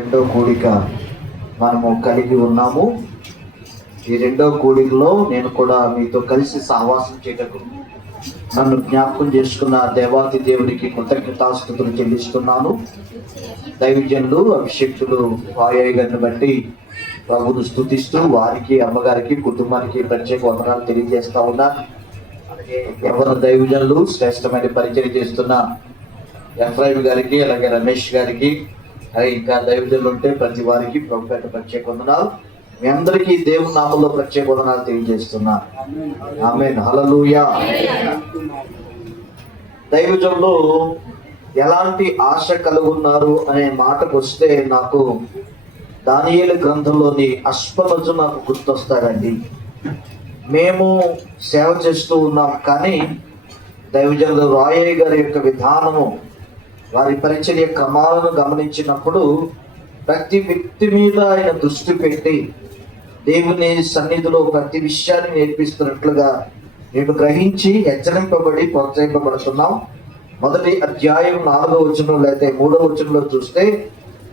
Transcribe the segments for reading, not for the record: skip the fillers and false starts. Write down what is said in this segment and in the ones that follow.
రెండో కూడిక మనము కలిగి ఉన్నాము. ఈ రెండో కూడికలో నేను కూడా మీతో కలిసి సహవాసం చేయటకు నన్ను జ్ఞాపకం చేసుకున్న దేవాతి దేవునికి కృతజ్ఞతాస్తుతులు చెల్లిస్తున్నాను. దైవజనులు అభిషేక్తులు వాయయ్య గారిని బట్టి ప్రభును స్తుతిస్తూ వారికి, అమ్మగారికి, కుటుంబానికి ప్రత్యేక వందనాలు తెలియజేస్తా ఉన్నా. ఎవరు దైవజనులు శ్రేష్టమైన పరిచయం చేస్తున్న ఎఫ్రాయిం గారికి, అలాగే రమేష్ గారికి, ఇంకా దైవజనులు ఉంటే ప్రతి వారికి ప్రభుపేట ప్రత్యేక వందనాలు. మీ అందరికీ దేవుని నామంలో ప్రత్యేక వందనాలు తెలియజేస్తున్నా. ఆమేన్, హల్లెలూయా. దైవజనులు ఎలాంటి ఆశ కలుగున్నారు అనే మాటకు వస్తే నాకు దానియేలు గ్రంథంలోని అష్పమజు నాకు గుర్తొస్తాడండి. మేము సేవ చేస్తూ ఉన్నాం, కానీ దైవజనులు రాయయ్య గారి యొక్క విధానము, వారి పరిచర్య క్రమాలను గమనించినప్పుడు ప్రతి వ్యక్తి మీద ఆయన దృష్టి పెట్టి దేవుని సన్నిధిలో ప్రతి విషయాన్ని నేర్పిస్తున్నట్లుగా నేను గ్రహించి హెచ్చరింపబడి ప్రోత్సహింపబడుతున్నాం. మొదటి అధ్యాయం 4వ వచనం లేదా 3వ వచనంలో చూస్తే,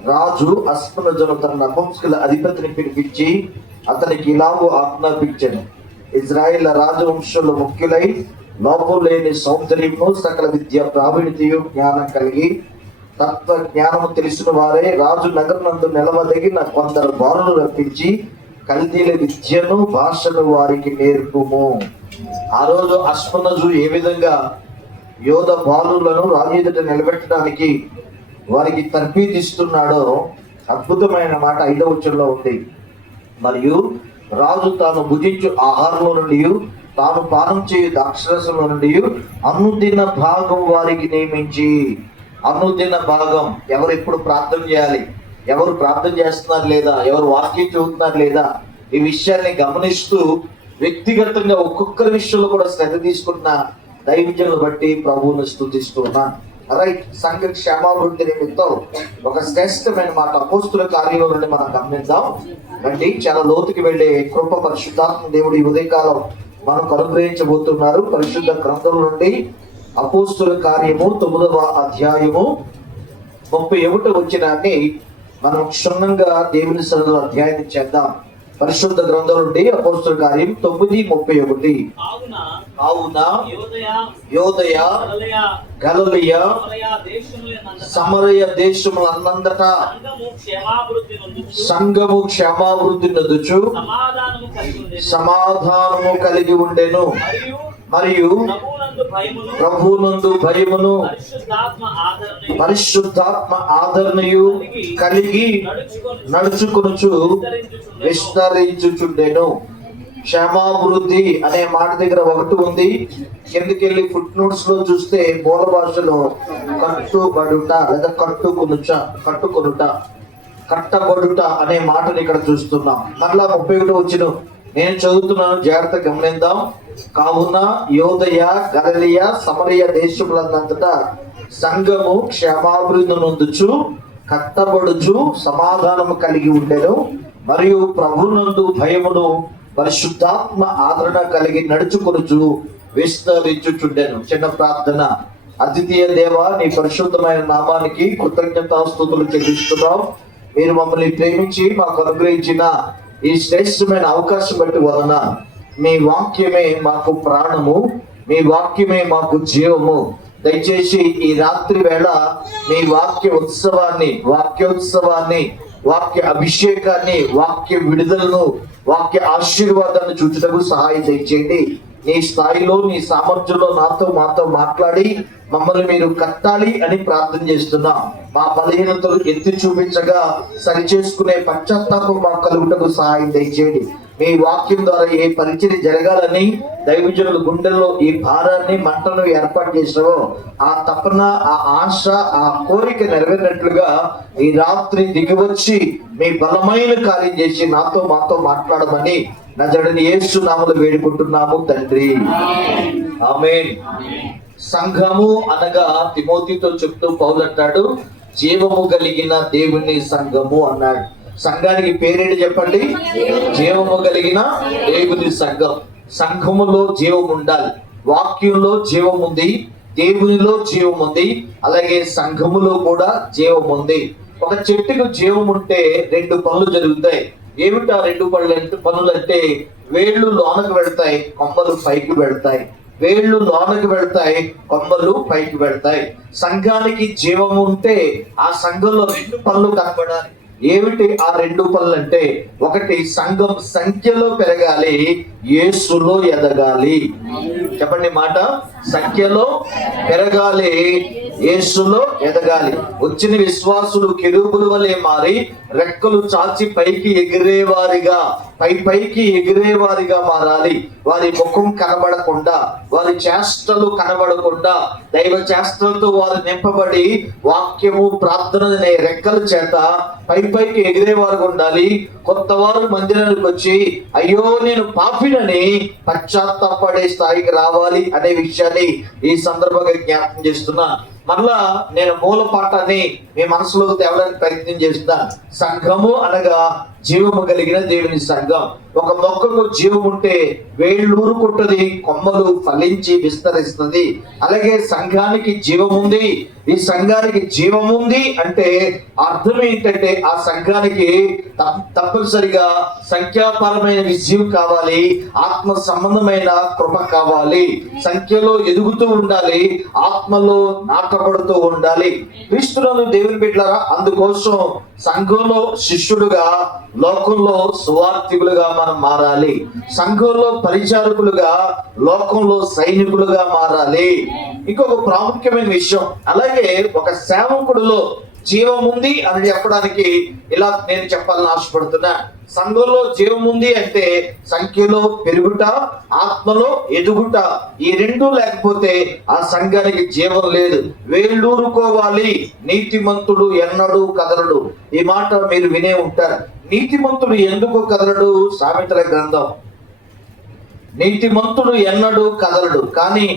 రాజు అష్పమజును తన నపుంసకుల అధిపతిని పిలిపించి అతనికి ఇలాగూ ఆజ్ఞాపించాను: ఇజ్రాయేల్ రాజవంశంలో ముఖ్యులై లోపం లేని సౌందర్యము, సకల విద్య ప్రావీణ్యతయు, జ్ఞానం కలిగి తత్వ జ్ఞానము తెలిసిన వారే రాజు నగరనందు నిలవదగిన కొందరు బాలులు రప్పించి కల్దీల విద్యను, భాషను వారికి నేర్పుము. ఆ రోజు అష్పమజు ఏ విధంగా యోధ బాలులను రాజు ఎదుట నిలబెట్టడానికి వారికి తర్ఫీదిస్తున్నాడో అద్భుతమైన మాట 5వ వచనంలో ఉంది. మరియు రాజు తాను భుజించు ఆహారంలో నుండి, తాను పానం చేయు ద్రాక్షరసంలో నుండి అనుదిన భాగం వారికి నియమించి. అనుదిన భాగం ఎవరు ఎప్పుడు ప్రార్థన చేయాలి, ఎవరు ప్రార్థన చేస్తున్నారు లేదా, ఎవరు వాక్యం చదువుతున్నారు లేదా, ఈ విషయాన్ని గమనిస్తూ వ్యక్తిగతంగా ఒక్కొక్కరి విషయంలో కూడా శ్రద్ధ తీసుకుంటున్న దైవజనులు బట్టి ప్రభువును స్తుతిస్తున్నాను. రైట్, సంఘ క్షేమాభివృద్ధి నిమిత్తం ఒక శ్రేష్టమైన మాట అపోస్తుల కార్యంలో నుండి మనం గమనిద్దాం. రండి, చాలా లోతుకి వెళ్ళే కృప పరిశుద్ధాత్మ దేవుడు ఈ ఉదయకాలం మనకు అనుగ్రహించబోతున్నారు. పరిశుద్ధ గ్రంథం నుండి అపోస్తుల కార్యము 9వ అధ్యాయము 31వ వచనాన్ని మనం క్షుణ్ణంగా దేవుని సన్నిధిలో అధ్యయనం చేద్దాం. పరిశుద్ధ గ్రంథం నుండి అపోస్తుల కార్యం 9:31. కావున యోదయ, గలిలయ, సమరయ దేశములందంతటా సంఘము క్షేమాభివృద్ధి నొందుచు సమాధానము కలిగి ఉండెను. మరియు ప్రభువునందు భయమును, పరిశుద్ధాత్మ ఆదరణయు కలిగి నడుచుకొనుచు విస్తరించుచుండెను. క్షేమాభివృద్ధి అనే మాట దగ్గర ఒకటి ఉంది. కిందకెళ్ళి ఫుట్ నోట్స్ లో చూస్తే మూల భాషలో కట్టుబడుట లేదా కట్టబడుట అనే మాటను ఇక్కడ చూస్తున్నాం. మరలా 31వ వచనం నేను చదువుతున్నాను, జాగ్రత్త గమనిద్దాం. కావున యోదయ, గలిలయ, సమరయ దేశములందంతటా సంఘము క్షేమాభివృద్ధి నొందుచు కట్టబడుచు సమాధానము కలిగి ఉండెను. మరియు ప్రభువునందు భయమును, పరిశుద్ధాత్మ ఆదరణ కలిగి నడుచుకొనుచు విస్తరించుచుండెను. చిన్న ప్రార్థన. అద్వితీయ దేవా, నీ పరిశుద్ధమైన నామానికి కృతజ్ఞతాస్తుతులు చెల్లిస్తున్నాం. మీరు మమ్మల్ని ప్రేమించి మాకు అనుగ్రహించిన ఈ శ్రేష్టమైన అవకాశం బట్టి వలన మీ వాక్యమే మాకు ప్రాణము, మీ వాక్యమే మాకు జీవము. దయచేసి ఈ రాత్రి వేళ మీ వాక్యోత్సవాన్ని, వాక్య అభిషేకాన్ని, వాక్య విడుదలను, వాక్య ఆశీర్వాదాన్ని చూచుటకు సహాయం దయచేయండి. నీ స్థాయిలో, నీ సామర్థ్యంలో మాతో మాట్లాడి మమ్మల్ని మీరు కట్టాలి అని ప్రార్థన చేస్తున్నాం. మా బలహీనతలు ఎత్తి చూపించగా సరిచేసుకునే పశ్చాత్తాపం మాకు కలుగుటకు సహాయం దయచేయండి. మీ వాక్యం ద్వారా ఏ పరిచయం జరగాలని దైవజనుల గుండెల్లో ఈ భారాన్ని, మంటను ఏర్పాటు చేసావో ఆ తపన, ఆ ఆశ, ఆ కోరిక నెరవేరినట్లుగా ఈ రాత్రి దిగివచ్చి మీ బలమైన కార్యం చేసి మాతో మాట్లాడమని నజరుడైన యేసు నామములో వేడుకుంటున్నాము తండ్రి, ఆమేన్. సంఘము అనగా తిమోతితో చెప్తూ పౌలు అంటాడు, జీవము కలిగిన దేవుని సంఘము అన్నాడు. సంఘానికి పేరేంటి చెప్పండి? జీవము కలిగిన దేవుని సంఘం. సంఘములో జీవం ఉండాలి, వాక్యంలో జీవం ఉంది, దేవునిలో జీవం ఉంది, అలాగే సంఘములో కూడా జీవం ఉంది. ఒక చెట్టుకు జీవం ఉంటే రెండు పనులు జరుగుతాయి. ఏమిటి ఆ రెండు పనులు అంటే వేళ్ళు లోనకు వెళ్తాయి, కొమ్మలు పైకి వెళ్తాయి. వేళ్ళు లోనకి వెళ్తాయి, కొమ్మలు పైకి వెళ్తాయి. సంఘానికి జీవం ఉంటే ఆ సంఘంలో రెండు పనులు కనబడాలి. ఏమిటి ఆ రెండు పనులు అంటే, ఒకటి సంఘం సంఖ్యలో పెరగాలి, యేసులో ఎదగాలి. చెప్పండి మాట, సంఖ్యలో పెరగాలి, యేసులో ఎదగాలి. వచ్చిన విశ్వాసులు కెరూబుల వలె మారి రెక్కలు చాచి పైకి ఎగిరేవారిగా పైకి ఎగిరేవారిగా మారాలి. వారి ముఖం కనబడకుండా, వారి చేష్టలు కనబడకుండా, దైవ చేష్టలతో వారు నింపబడి వాక్యము ప్రార్థన అనే రెక్కల చేత పైకి ఎగిరేవారు ఉండాలి. కొత్త వారు మందిరానికి వచ్చి అయ్యో నేను పాపినని పశ్చాత్తాపడే స్థాయికి రావాలి అనే విషయాన్ని ఈ సందర్భంగా జ్ఞాపకం చేస్తున్నా. మరలా నేను మూల పాఠాన్ని మీ మనసులోకి తేవడానికి ప్రయత్నం చేస్తున్నా. సంఘము అనగా జీవము కలిగిన దేవుని సంఘం. ఒక మొక్కకు జీవం ఉంటే వేళ్ళూరుకుంటది, కొమ్మలు ఫలించి విస్తరిస్తుంది. అలాగే సంఘానికి జీవం ఉంది. ఈ సంఘానికి జీవం ఉంది అంటే అర్థం ఏంటంటే ఆ సంఘానికి తప్పనిసరిగా సంఖ్యాపరమైన విజయం కావాలి, ఆత్మ సంబంధమైన కృప కావాలి. సంఖ్యలో ఎదుగుతూ ఉండాలి, ఆత్మలో నాటబడుతూ ఉండాలి. క్రీస్తునందు దేవుని బిడ్డలారా, అందుకోసం సంఘంలో శిష్యుడుగా, లోకంలో సువార్థికులుగా మనం మారాలి. సంఘంలో పరిచారకులుగా, లోకంలో సైనికులుగా మారాలి. ఇంకొక ప్రాముఖ్యమైన విషయం, అలాగే ఒక సేవకుడిలో జీవం ఉంది అని చెప్పడానికి ఇలా నేను చెప్పాలని ఆశపడుతున్నా. సంఘంలో జీవం ఉంది అంటే సంఖ్యలో పెరుగుట, ఆత్మలో ఎదుగుట, ఈ రెండు లేకపోతే ఆ సంఘానికి జీవం లేదు. వేళ్ళూరుకోవాలి, నీతిమంతుడు ఎన్నడూ కదలడు. ఈ మాట మీరు వినే ఉంటారు. నీతిమంతుడు ఎందుకు కదలడు? సామెతల గ్రంథం. నీతిమంతుడు ఎన్నడూ కదలడు, కానీ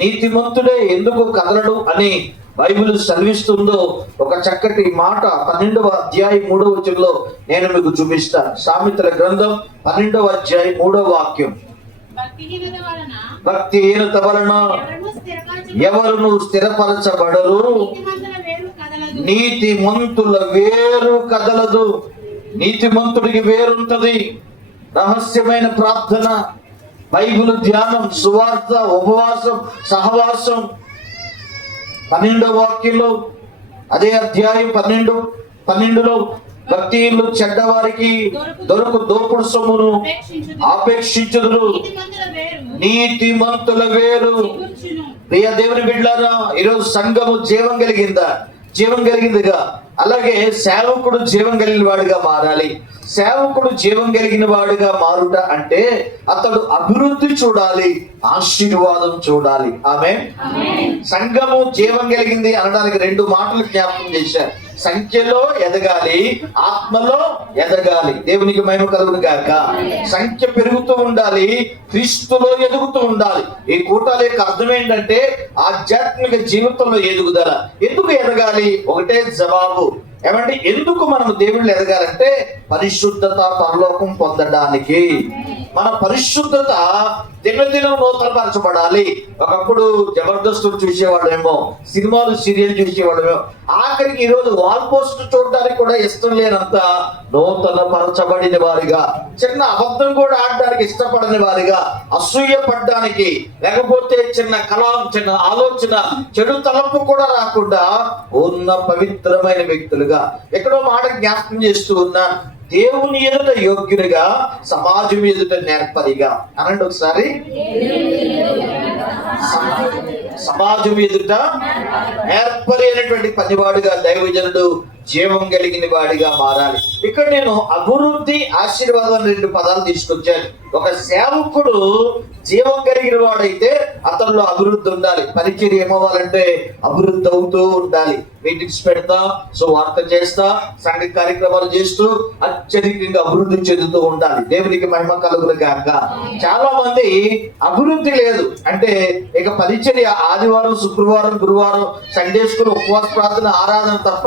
నీతిమంతుడే ఎందుకు కదలడు అని బైబిల్ సెలవిస్తుందో ఒక చక్కటి మాట 12వ అధ్యాయం 3వ వచనంలో నేను మీకు చూపిస్తాను. సామెతల గ్రంథం 12వ అధ్యాయం 3వ వాక్యం. భక్తిహీనత వలన ఎవరును స్థిరపరచబడరు, నీతిమంతుల వేరు కదలదు. నీతిమంతుడికి వేరుంటది. రహస్యమైన ప్రార్థన, బైబిల్ ధ్యానం, సువార్త, ఉపవాసం, సహవాసం. 12వ వాక్యంలో అదే అధ్యాయం 12లో భక్తిహీనులు చెడ్డవారికి దోపుడు సొమ్మును ఆపేక్షించుదురు, నీతిమంతుల వేరు. ప్రియ దేవుని బిడ్డలారా, ఈరోజు సంఘము జీవం కలిగిందిగా. అలాగే సేవకుడు జీవం కలిగిన వాడిగా మారాలి. సేవకుడు జీవం కలిగిన వాడిగా మారుట అంటే అతడు అభివృద్ధి చూడాలి, ఆశీర్వాదం చూడాలి. ఆమేన్. సంఘము జీవం కలిగింది అనడానికి రెండు మాటలు జ్ఞాపకం చేశారు. సంఖ్యలో ఎదగాలి, ఆత్మలో ఎదగాలి. దేవునికి మహిమ కలుగును గాక. సంఖ్య పెరుగుతూ ఉండాలి, క్రీస్తులో ఎదుగుతూ ఉండాలి. ఈ కూటాల యొక్క అర్థం ఏంటంటే ఆధ్యాత్మిక జీవితంలో ఎదుగుదల. ఎందుకు ఎదగాలి? ఒకటే జవాబు. ఏమంటే ఎందుకు మనం దేవుళ్ళు ఎదగాలంటే పరిశుద్ధత, పరలోకం పొందడానికి. మన పరిశుద్ధత దినదినం నూతనపరచబడాలి. ఒకప్పుడు జబర్దస్త్ చూసేవాళ్ళేమో, సినిమాలు సీరియల్ చూసేవాళ్ళేమో, ఆఖరికి ఈరోజు వాల్ పోస్ట్ చూడడానికి కూడా ఇష్టం లేనంత నూతనపరచబడిన వారిగా, చిన్న అబద్ధం కూడా ఆడడానికి ఇష్టపడని వారిగా, అసూయ పడ్డానికి, లేకపోతే చిన్న కళం, చిన్న ఆలోచన, చెడు తలంపు కూడా రాకుండా ఉన్న పవిత్రమైన వ్యక్తులుగా. ఎక్కడో మాట జ్ఞాపకం చేస్తూ ఉన్నాను. దేవుని ఎదుట యోగ్యునిగా, సమాజం ఎదుట నేర్పరిగా. అనండి ఒకసారి. సమాజం ఎదుట నేర్పరి అయినటువంటి పనివాడుగా దైవజనుడు జీవం కలిగిన వాడిగా మారాలి. ఇక్కడ నేను అభివృద్ధి, ఆశీర్వాదం రెండు పదాలు తీసుకొచ్చాను. ఒక సేవకుడు జీవం కలిగిన వాడైతే అతనిలో అభివృద్ధి ఉండాలి. పరిచర్య ఏమవ్వాలంటే అభివృద్ధి అవుతూ ఉండాలి. మీటింగ్స్ పెడతా, సో వార్త చేస్తా, సంఘ కార్యక్రమాలు చేస్తూ అత్యధికంగా అభివృద్ధి చెందుతూ ఉండాలి. దేవునికి మహిమ కలుగును గాక. చాలా మంది అభివృద్ధి లేదు అంటే ఇక పరిచర్య ఆదివారం, శుక్రవారం, గురువారం, సండే స్కూల్, ఉపవాస ప్రార్థన, ఆరాధన తప్ప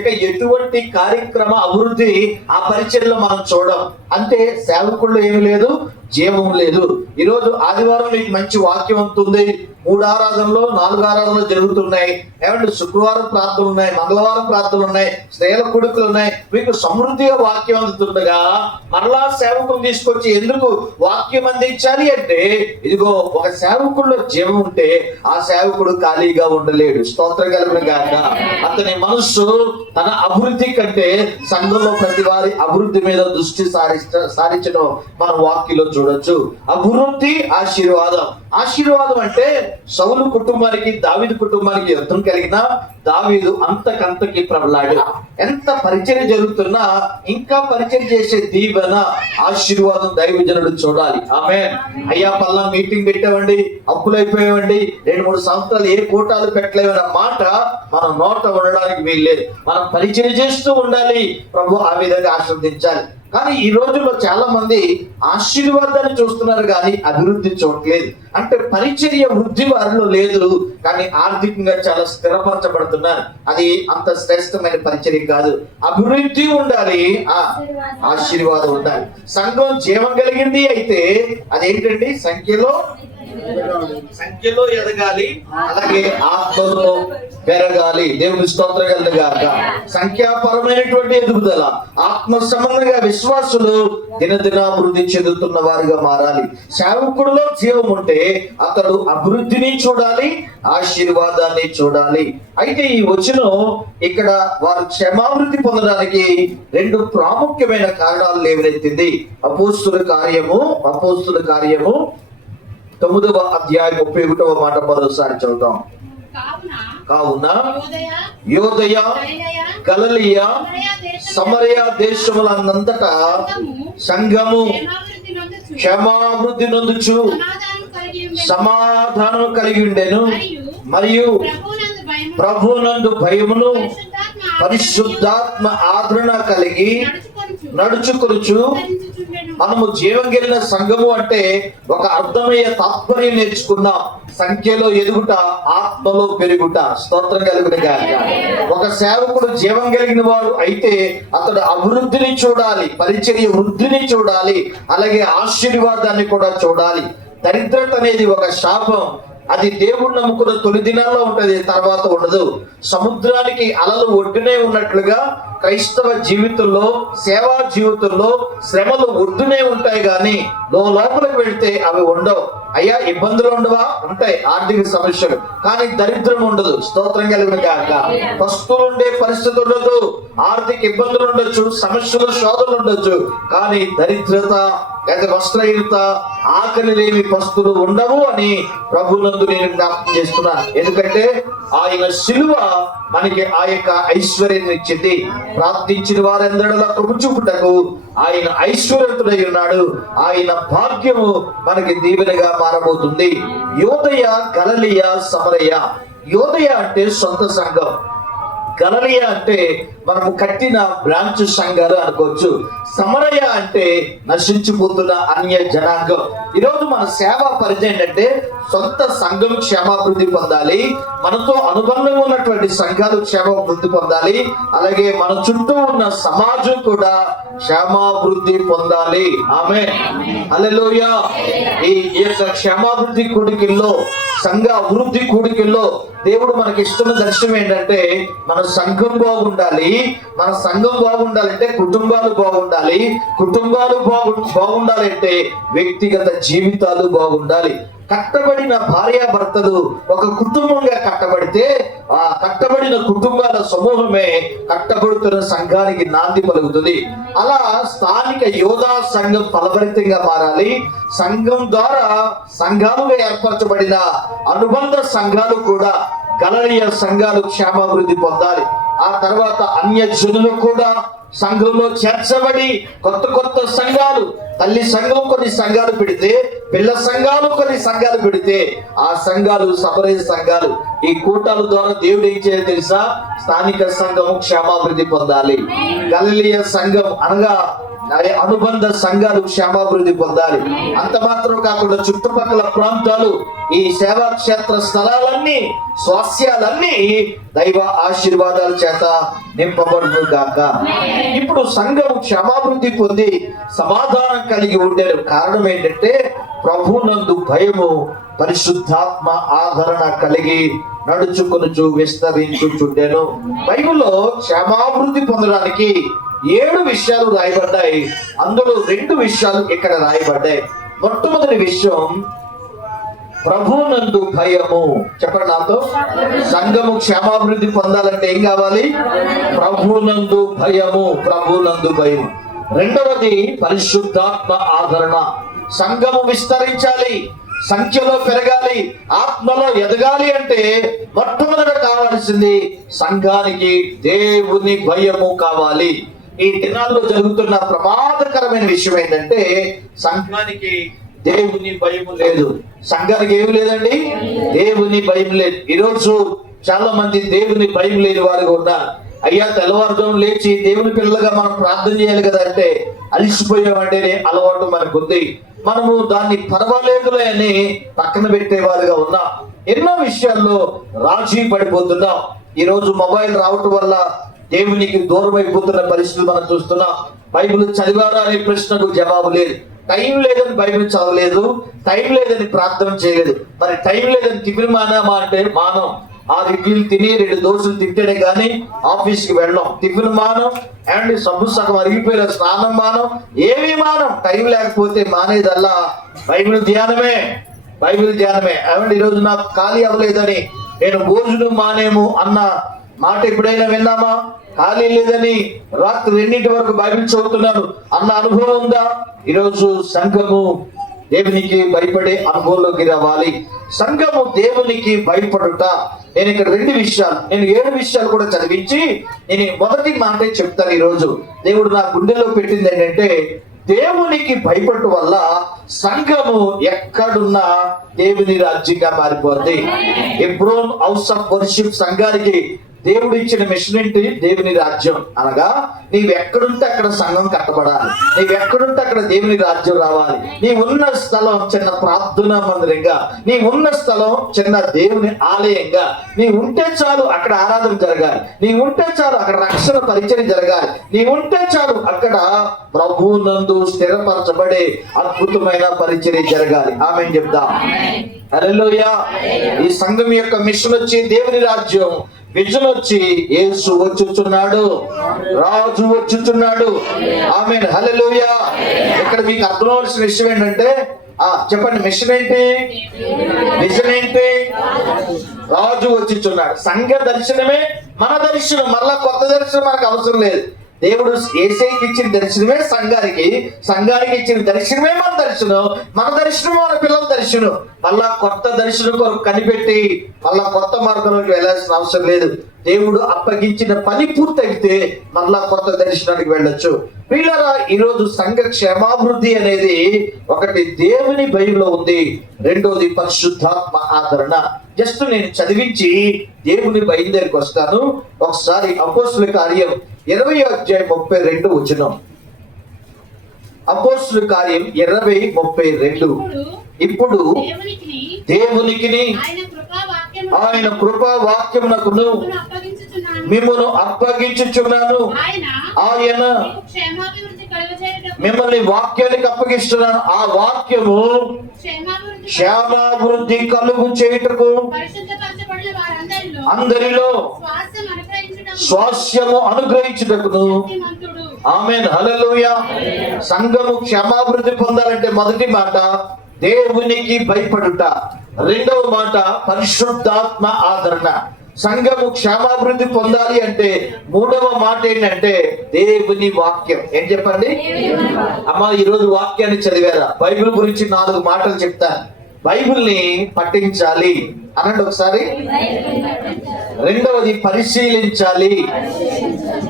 ఇక ఎటువంటి కార్యక్రమ అభివృద్ధి ఆ పరిచర్యలో మనం చూడం. అంటే సేవకుల్లో ఏమి లేదు, జీవం లేదు. ఈరోజు ఆదివారం మీకు మంచి వాక్యం ఉంటుంది, 3 ఆరాధనలు 4 ఆరాధనలు జరుగుతున్నాయి, ఏమంటే శుక్రవారం ప్రార్థనలు ఉన్నాయి, మంగళవారం ప్రార్థనలు ఉన్నాయి, స్త్రీల కొడుకులు ఉన్నాయి, మీకు సమృద్ధిగా వాక్యం అందుతుండగా మరలా సేవకులు తీసుకొచ్చి ఎందుకు వాక్యం అందించాలి అంటే, ఇదిగో ఒక సేవకుల్లో జీవం ఉంటే ఆ సేవకుడు ఖాళీగా ఉండలేడు. స్తోత్రం కలుగును గాక. అతని మనస్సు తన అభివృద్ధి కంటే సంఘంలో ప్రతి వారి అభివృద్ధి మీద దృష్టి సారించడం మన వాక్యంలో చూడొచ్చు. అభివృద్ధి ఆశీర్వాదం. ఆశీర్వాదం అంటే సౌలు కుటుంబానికి దావీదు కుటుంబానికి యుద్ధం కలిగిన దావీదు అంతకంతకి ప్రబలాడు. ఎంత పరిచయం జరుగుతున్నా ఇంకా పరిచయం చేసే దీవెన ఆశీర్వాదం దైవజనుడు చూడాలి. ఆమేన్. అయ్యా పల్లా మీటింగ్ పెట్టామండి, అప్పులైపోయామండి, 2-3 సంవత్సరాలు ఏ కోటాలు పెట్టలేమన్న మాట మన నోట ఉండడానికి వీల్లేదు. మనం పరిచయం చేస్తూ ఉండాలి, ప్రభు ఆ విధంగా ఆశీర్వదించాలి. కానీ ఈ రోజుల్లో చాలా మంది ఆశీర్వాదాన్ని చూస్తున్నారు కానీ అభివృద్ధి చూడట్లేదు. అంటే పరిచర్య వృద్ధి వారిలో లేదు, కానీ ఆర్థికంగా చాలా స్థిరపరచబడుతున్నారు. అది అంత శ్రేష్టమైన పరిచర్య కాదు. అభివృద్ధి ఉండాలి, ఆశీర్వాదం ఉండాలి. సంఘం జీవం కలిగింది అయితే అదేంటండి, సంఖ్యలో ఎదగాలి, అలాగే ఆత్మలో పెరగాలి. దేవుని స్తోత్రం కలుగుగాక. సంఖ్యాపరమైనటువంటి ఎదుగుదల, ఆత్మ సంబంధంగా విశ్వాసులు దినదినాభివృద్ధి చెందుతున్న వారిగా మారాలి. సేవకుడిలో జీవం ఉంటే అతడు అభివృద్ధిని చూడాలి, ఆశీర్వాదాన్ని చూడాలి. అయితే ఈ వచనం ఇక్కడ వారు క్షేమాభివృద్ధి పొందడానికి 2 ప్రాముఖ్యమైన కారణాలు లేవనెత్తింది. అపోస్తుల కార్యము 9వ అధ్యాయం 31వ మాట మరోసారి చదువుతాం. కావున యోదయ, గలిలయ, సమరయ దేశములంతటా సంఘము క్షేమాభివృద్ధి నొందుచు సమాధానం కలిగి ఉండెను, మరియు ప్రభునందు భయమును పరిశుద్ధాత్మ ఆదరణ కలిగి నడుచుకొనుచు. మనము జీవం కలిగిన సంఘము అంటే ఒక అర్థమయ్యే తాత్పర్యం నేర్చుకున్నాం. సంఖ్యలో ఎదుగుట, ఆత్మలో పెరుగుట. స్తోత్రం కలుగును గాక. ఒక సేవకుడు జీవం కలిగిన వాడు అయితే అతడు అభివృద్ధిని చూడాలి, పరిచర్య వృద్ధిని చూడాలి, అలాగే ఆశీర్వాదాన్ని కూడా చూడాలి. దరిద్రత అనేది ఒక శాపం. అది దేవుడు నమ్ముకున్న తొలి దినాల్లో ఉంటది, తర్వాత ఉండదు. సముద్రానికి అలలు ఒడ్డునే ఉన్నట్లుగా క్రైస్తవ జీవితంలో, సేవా జీవితంలో శ్రమలు ఒడ్డునే ఉంటాయి, కానీ లోపలికి వెళ్తే అవి ఉండవు. అయ్యా ఇబ్బందులు ఉండవా? ఉంటాయి, ఆర్థిక సమస్యలు, కానీ దరిద్రం ఉండదు. స్తోత్రం కలుగును గాక. పస్తులు ఉండే పరిస్థితి ఉండదు, ఆర్థిక ఇబ్బందులు ఉండొచ్చు, సమస్యలు శోధనలు ఉండొచ్చు, కానీ దరిద్రత లేదా వస్త్రహీనత, ఆకలి లేని పస్తులు ఉండవు అని ప్రభునందు నేను జ్ఞాపకం చేస్తున్నాను. ఎందుకంటే ఆయన శిలువ మనకి ఆ యొక్క ఐశ్వర్యం ఇచ్చింది. ప్రార్థించిన వారందరిలో కృప చూపుటకు ఆయన ఐశ్వర్యవంతుడై ఉన్నాడు. ఆయన భాగ్యము మనకి దీవెనగా మారబోతుంది. యోదయ, గలిలయ, సమరయ. యోదయ అంటే సొంత సంఘం, గలిలయ అంటే మనము కట్టిన బ్రాంచ్ సంఘాలు అనుకోవచ్చు, సమరయ అంటే నశించిపోతున్న అన్య జనాంగం. ఈరోజు మన సేవా పరిచయం ఏంటంటే సొంత సంఘం క్షేమాభివృద్ధి పొందాలి, మనతో అనుబంధంగా ఉన్నటువంటి సంఘాలు క్షేమాభివృద్ధి పొందాలి, అలాగే మన చుట్టూ ఉన్న సమాజం కూడా క్షేమాభివృద్ధి పొందాలి. ఆమేన్, హల్లెలూయా. ఈ యొక్క క్షేమాభివృద్ధి కూడికల్లో, సంఘ అభివృద్ధి కూడికల్లో దేవుడు మనకి ఇస్తున్న దర్శనం ఏంటంటే మన సంఘం బాగుండాలి. మన సంఘం బాగుండాలంటే కుటుంబాలు బాగుండాలి, కుటుంబాలు బాగుండాలంటే వ్యక్తిగత జీవితాలు బాగుండాలి. కట్టబడిన భార్యాభర్తలు ఒక కుటుంబంగా కట్టబడితే ఆ కట్టబడిన కుటుంబాల సమూహమే కట్టబడుతున్న సంఘానికి నాంది పలుకుతుంది. అలా స్థానిక యోధా సంఘం ఫలభరితంగా మారాలి. సంఘం ద్వారా సంఘాలుగా ఏర్పరచబడిన అనుబంధ సంఘాలు కూడా, గలిలయ సంఘాలు క్షేమాభివృద్ధి పొందాలి. ఆ తర్వాత అన్య జనులు కూడా సంఘంలో చేర్చబడి కొత్త సంఘాలు, తల్లి సంఘం కొన్ని సంఘాలు పెడితే, పిల్ల సంఘాలు కొన్ని సంఘాలు పెడితే ఆ సంఘాలు సమరయ సంఘాలు. ఈ కూటాల ద్వారా దేవుడు ఏం చేయాలి తెలుసా? స్థానిక సంఘము క్షేమాభివృద్ధి పొందాలి. గలిలయ సంఘం అనగా అనుబంధ సంఘాలు క్షేమాభివృద్ధి పొందాలి. అంత మాత్రం కాకుండా చుట్టుపక్కల ప్రాంతాలు, ఈ సేవా క్షేత్ర స్థలాలన్నీ, స్వాస్యాలన్నీ దైవ ఆశీర్వాదాల చేత నింపబడును గాక. ఇప్పుడు సంఘము క్షేమాభివృద్ధి పొంది సమాధానం కలిగి ఉండే కారణం ఏంటంటే ప్రభునందు భయము, పరిశుద్ధాత్మ ఆదరణ కలిగి నడుచుకొనుచు విస్తరించుచుండెను. బైబిల్లో క్షేమాభివృద్ధి పొందడానికి 7 విషయాలు రాయబడ్డాయి. అందులో 2 విషయాలు ఇక్కడ రాయబడ్డాయి. మొట్టమొదటి విషయం ప్రభునందు భయము. చెప్పండి నాతో. సంఘము క్షేమాభివృద్ధి పొందాలంటే ఏం కావాలి? ప్రభునందు భయము, ప్రభునందు భయము. రెండవది పరిశుద్ధాత్మ ఆదరణ. సంఘము విస్తరించాలి, సంఖ్యలో పెరగాలి, ఆత్మలో ఎదగాలి అంటే మొట్టమొదట కావాల్సింది సంఘానికి దేవుని భయము కావాలి. ఈ దినాల్లో జరుగుతున్న ప్రమాదకరమైన విషయం ఏంటంటే సంఘానికి దేవుని భయము లేదు. సంఘానికి ఏమి లేదండి? దేవుని భయం లేదు. ఈరోజు చాలా మంది దేవుని భయం లేని వారుగా ఉన్నారు. అయ్యా, తెల్లవారుజాము లేచి దేవుని పిల్లలుగా మనం ప్రార్థన చేయాలి కదా అంటే అలిసిపోయామంటేనే అలవాటు మనకు ఉంది. మనము దాన్ని పర్వాలేదులే అని పక్కన పెట్టేవారుగా ఉన్నాం. ఎన్నో విషయాల్లో రాజీ పడిపోతున్నాం. ఈ రోజు మొబైల్ రావటం వల్ల దేవునికి దూరం అయిపోతున్న పరిస్థితులు మనం చూస్తున్నాం. బైబిల్ చదివారా అనే ప్రశ్నకు జవాబు లేదు. టైం లేదని బైబిల్ చదవలేదు, టైం లేదని ప్రార్థన చేయలేదు. మరి టైం లేదని టిఫిన్ మానామా అంటే మానం. 6 ఇడ్లీలు తిని 2 దోశలు తింటేనే కానీ ఆఫీస్కి వెళ్ళాం. టిఫిన్ మానం, అండ్ సబ్బు సగం అరిగిపోయిన స్నానం మానం, ఏమీ మానం. టైం లేకపోతే మానేదల్లా బైబిల్ ధ్యానమే, బైబిల్ ధ్యానమే. ఏమంటే ఈరోజు నాకు ఖాళీ అవ్వలేదని నేను భోజనం మానేము అన్న మాట ఎప్పుడైనా విన్నామా? ఖాళీ లేదని రాత్రి 2 వరకు బైబిల్ చదువుతున్నాను అన్న అనుభవం ఉందా? ఈరోజు సంఘము దేవునికి భయపడే అనుభవంలోకి రావాలి. సంఘము దేవునికి భయపడుట. నేను ఇక్కడ 2 విషయాలు, నేను 7 విషయాలు కూడా చదివించి నేను మొదటి మాటే చెప్తాను. ఈరోజు దేవుడు నా గుండెలో పెట్టింది ఏంటంటే దేవునికి భయపడటం వల్ల సంఘము ఎక్కడున్నా దేవుని రాజ్యంగా మారిపోతుంది. హెబ్రోన్ హౌస్ ఆఫ్ వర్షిప్ సంఘానికి దేవుడు ఇచ్చిన మిషన్ ఏంటి? దేవుని రాజ్యం. అనగా నీవు ఎక్కడుంటే అక్కడ సంఘం కట్టబడాలి, నీవు ఎక్కడుంటే అక్కడ దేవుని రాజ్యం రావాలి. నీ ఉన్న స్థలం చిన్న ప్రార్థనా మందిరంగా, నీ ఉన్న స్థలం చిన్న దేవుని ఆలయంగా నీ ఉంటే చాలు అక్కడ ఆరాధన జరగాలి, నీ ఉంటే చాలు అక్కడ రక్షణ పరిచయం జరగాలి, నీ ఉంటే చాలు అక్కడ ప్రభువునందు స్థిరపరచబడే అద్భుతమైన పరిచయం జరగాలి. ఆమేన్ చెప్దాం. హల్లెలూయా. ఈ సంఘం యొక్క మిషన్ వచ్చి దేవుని రాజ్యం, విజన్ వచ్చి యేసు వచ్చుచున్నాడు, రాజు వచ్చుచున్నాడు. ఆమేన్. హల్లెలూయా. ఇక్కడ మీకు అర్థం అవ్వాల్సిన విషయం ఏంటంటే చెప్పండి, మిషన్ ఏంటి? విజన్ ఏంటి? రాజు వచ్చుచున్నాడు. సంఘ దర్శనమే మన దర్శనం. మళ్ళా కొత్త దర్శనం మనకు అవసరం లేదు. దేవుడు యేసయ్యకి ఇచ్చిన దర్శనమే సంఘానికి, సంఘానికి ఇచ్చిన దర్శనమే మన దర్శనం, మన దర్శనం మన పిల్లల దర్శనం. మళ్ళా కొత్త దర్శనం కొరకు కనిపెట్టి మళ్ళా కొత్త మార్గంలోకి వెళ్ళాల్సిన అవసరం లేదు. దేవుడు అప్పగించిన పని పూర్తయితే మళ్ళా కొత్త దర్శనానికి వెళ్ళొచ్చు. పిల్లరా, ఈరోజు సంఘ క్షేమాభివృద్ధి అనేది ఒకటి దేవుని భయంలో ఉంది, రెండోది పరిశుద్ధాత్మ ఆదరణ. జస్ట్ నేను చదివించి దేవుని భయం దగ్గరికి వస్తాను. ఒకసారి అపోస్తుల కార్యం 20:32 అపోస్తుల కార్యం 20:32. ఇప్పుడు దేవునికి ఆయన కృపా వాక్యమునకును మిమ్మల్ని అప్పగించుచున్నాను. ఆయన మిమ్మల్ని వాక్యానికి అప్పగిస్తున్నాను. ఆ వాక్యము క్షేమాభివృద్ధి కలుగు చేయుటకు అందరిలో స్వాస్యము అనుగ్రహించుటకును. ఆమేన్. హల్లెలూయా. సంఘము క్షేమాభివృద్ధి పొందాలంటే మొదటి మాట దేవునికి భయపడుట, రెండవ మాట పరిశుద్ధాత్మ ఆదరణ. సంఘము క్షేమాభివృద్ధి పొందాలి అంటే మూడవ మాట ఏంటంటే దేవుని వాక్యం. ఏం చెప్పండి అమ్మా? ఈరోజు వాక్యాన్ని చదివారా? బైబిల్ గురించి 4 మాటలు చెప్తాను. బైబిల్ని పఠించాలి అనండి ఒకసారి, రెండవది పరిశీలించాలి,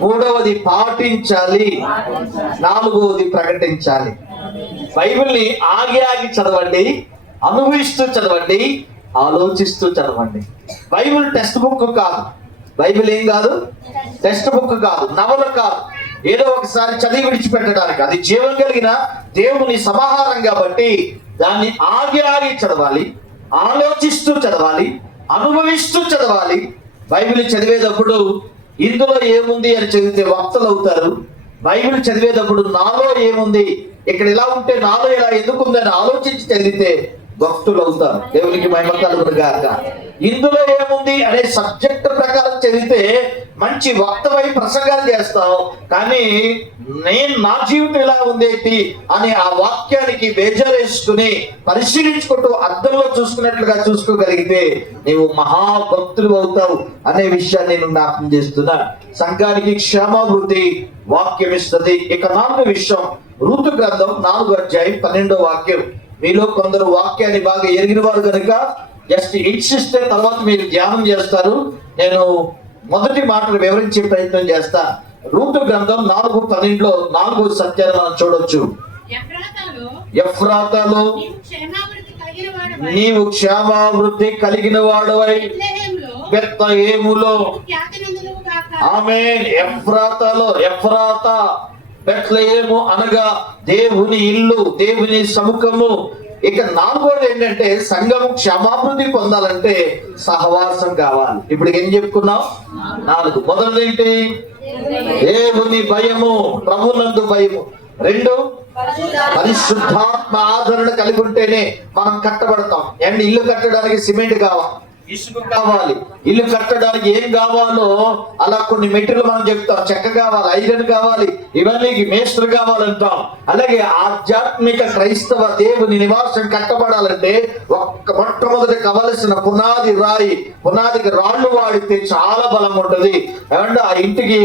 మూడవది పాటించాలి, నాలుగవది ప్రకటించాలి. బైబిల్ని ఆగి చదవండి, అనుభవిస్తూ చదవండి, ఆలోచిస్తూ చదవండి. బైబిల్ టెక్స్ట్ బుక్ కాదు. బైబిల్ ఏం కాదు? టెక్స్ట్ బుక్ కాదు, నవల కాదు. ఏదో ఒకసారి చదివి విడిచిపెట్టడానికి. అది జీవం కలిగిన దేవుని సమాహారం కాబట్టి దాన్ని ఆగి చదవాలి, ఆలోచిస్తూ చదవాలి, అనుభవిస్తూ చదవాలి. బైబిల్ చదివేటప్పుడు ఇందులో ఏముంది అని చదివితే వక్తలు అవుతారు. బైబిల్ చదివేటప్పుడు నాలో ఏముంది, ఇక్కడ ఇలా ఉంటే నాలో ఇలా ఎందుకుంది అని ఆలోచించి చదివితే భక్తులు అవుతారు. దేవునికి మహిమ కలుగును గాక. ఇందులో ఏముంది అనే సబ్జెక్ట్ ప్రకారం చదివితే మంచి వక్తమై ప్రసంగాలు చేస్తావు. కానీ నా జీవితం ఇలా ఉందేంటి అని ఆ వాక్యానికి బేజారేసుకుని పరిశీలించుకుంటూ అద్దంలో చూసుకున్నట్లుగా చూసుకోగలిగితే నీవు మహాభక్తులు అవుతావు అనే విషయాన్ని నేను జ్ఞాపకం చేస్తున్నా. సంఘానికి క్షేమాభివృద్ధి వాక్యం ఇస్తుంది. ఇక 4వ విషయం, రూతు గ్రంథం 4వ అధ్యాయం 12వ వాక్యం. మీలో కొందరు వాక్యాన్ని బాగా ఎరిగిన వారు కనుక జస్ట్ ఇచ్చిస్తే తర్వాత మీరు ధ్యానం చేస్తారు. నేను మొదటి మాటలు వివరించే ప్రయత్నం చేస్తా. రూతు గ్రంథం 4:12 4 సత్యాన్ని మనం చూడొచ్చు. ఎఫ్రాతాలో నీవు క్షేమాభివృద్ధి కలిగిన వాడవై బెత్లెహేములో. ఆమేన్. ఎఫ్రాతా బెత్లెహేము అనగా దేవుని ఇల్లు, దేవుని సముఖము. ఇక 4వది ఏంటంటే సంఘము క్షమాభివృద్ధి పొందాలంటే సహవాసం కావాలి. ఇప్పుడు ఏం చెప్పుకున్నాం? 4. మొదటిదేంటి? దేవుని భయము, ప్రభునందు భయము. 2 పరిశుద్ధాత్మ ఆదరణ కలిగి ఉంటేనే మనం కట్టబడతాం. అండ్ ఇల్లు కట్టడానికి సిమెంట్ కావాలి, ఇసుక కావాలి. ఇల్లు కట్టడానికి ఏం కావాలో అలా కొన్ని మెటీరియల్ మనం చెప్తాం. చెక్క కావాలి, ఐరన్ కావాలి, ఇవన్నీ మేస్త్రి కావాలంటాం. అలాగే ఆధ్యాత్మిక క్రైస్తవ దేవుని నివాసం కట్టబడాలంటే మొట్టమొదటి కావలసిన పునాది రాయి. పునాదికి రాళ్ళు వాడితే చాలా బలం ఉంటుంది. ఏమంటే ఆ ఇంటికి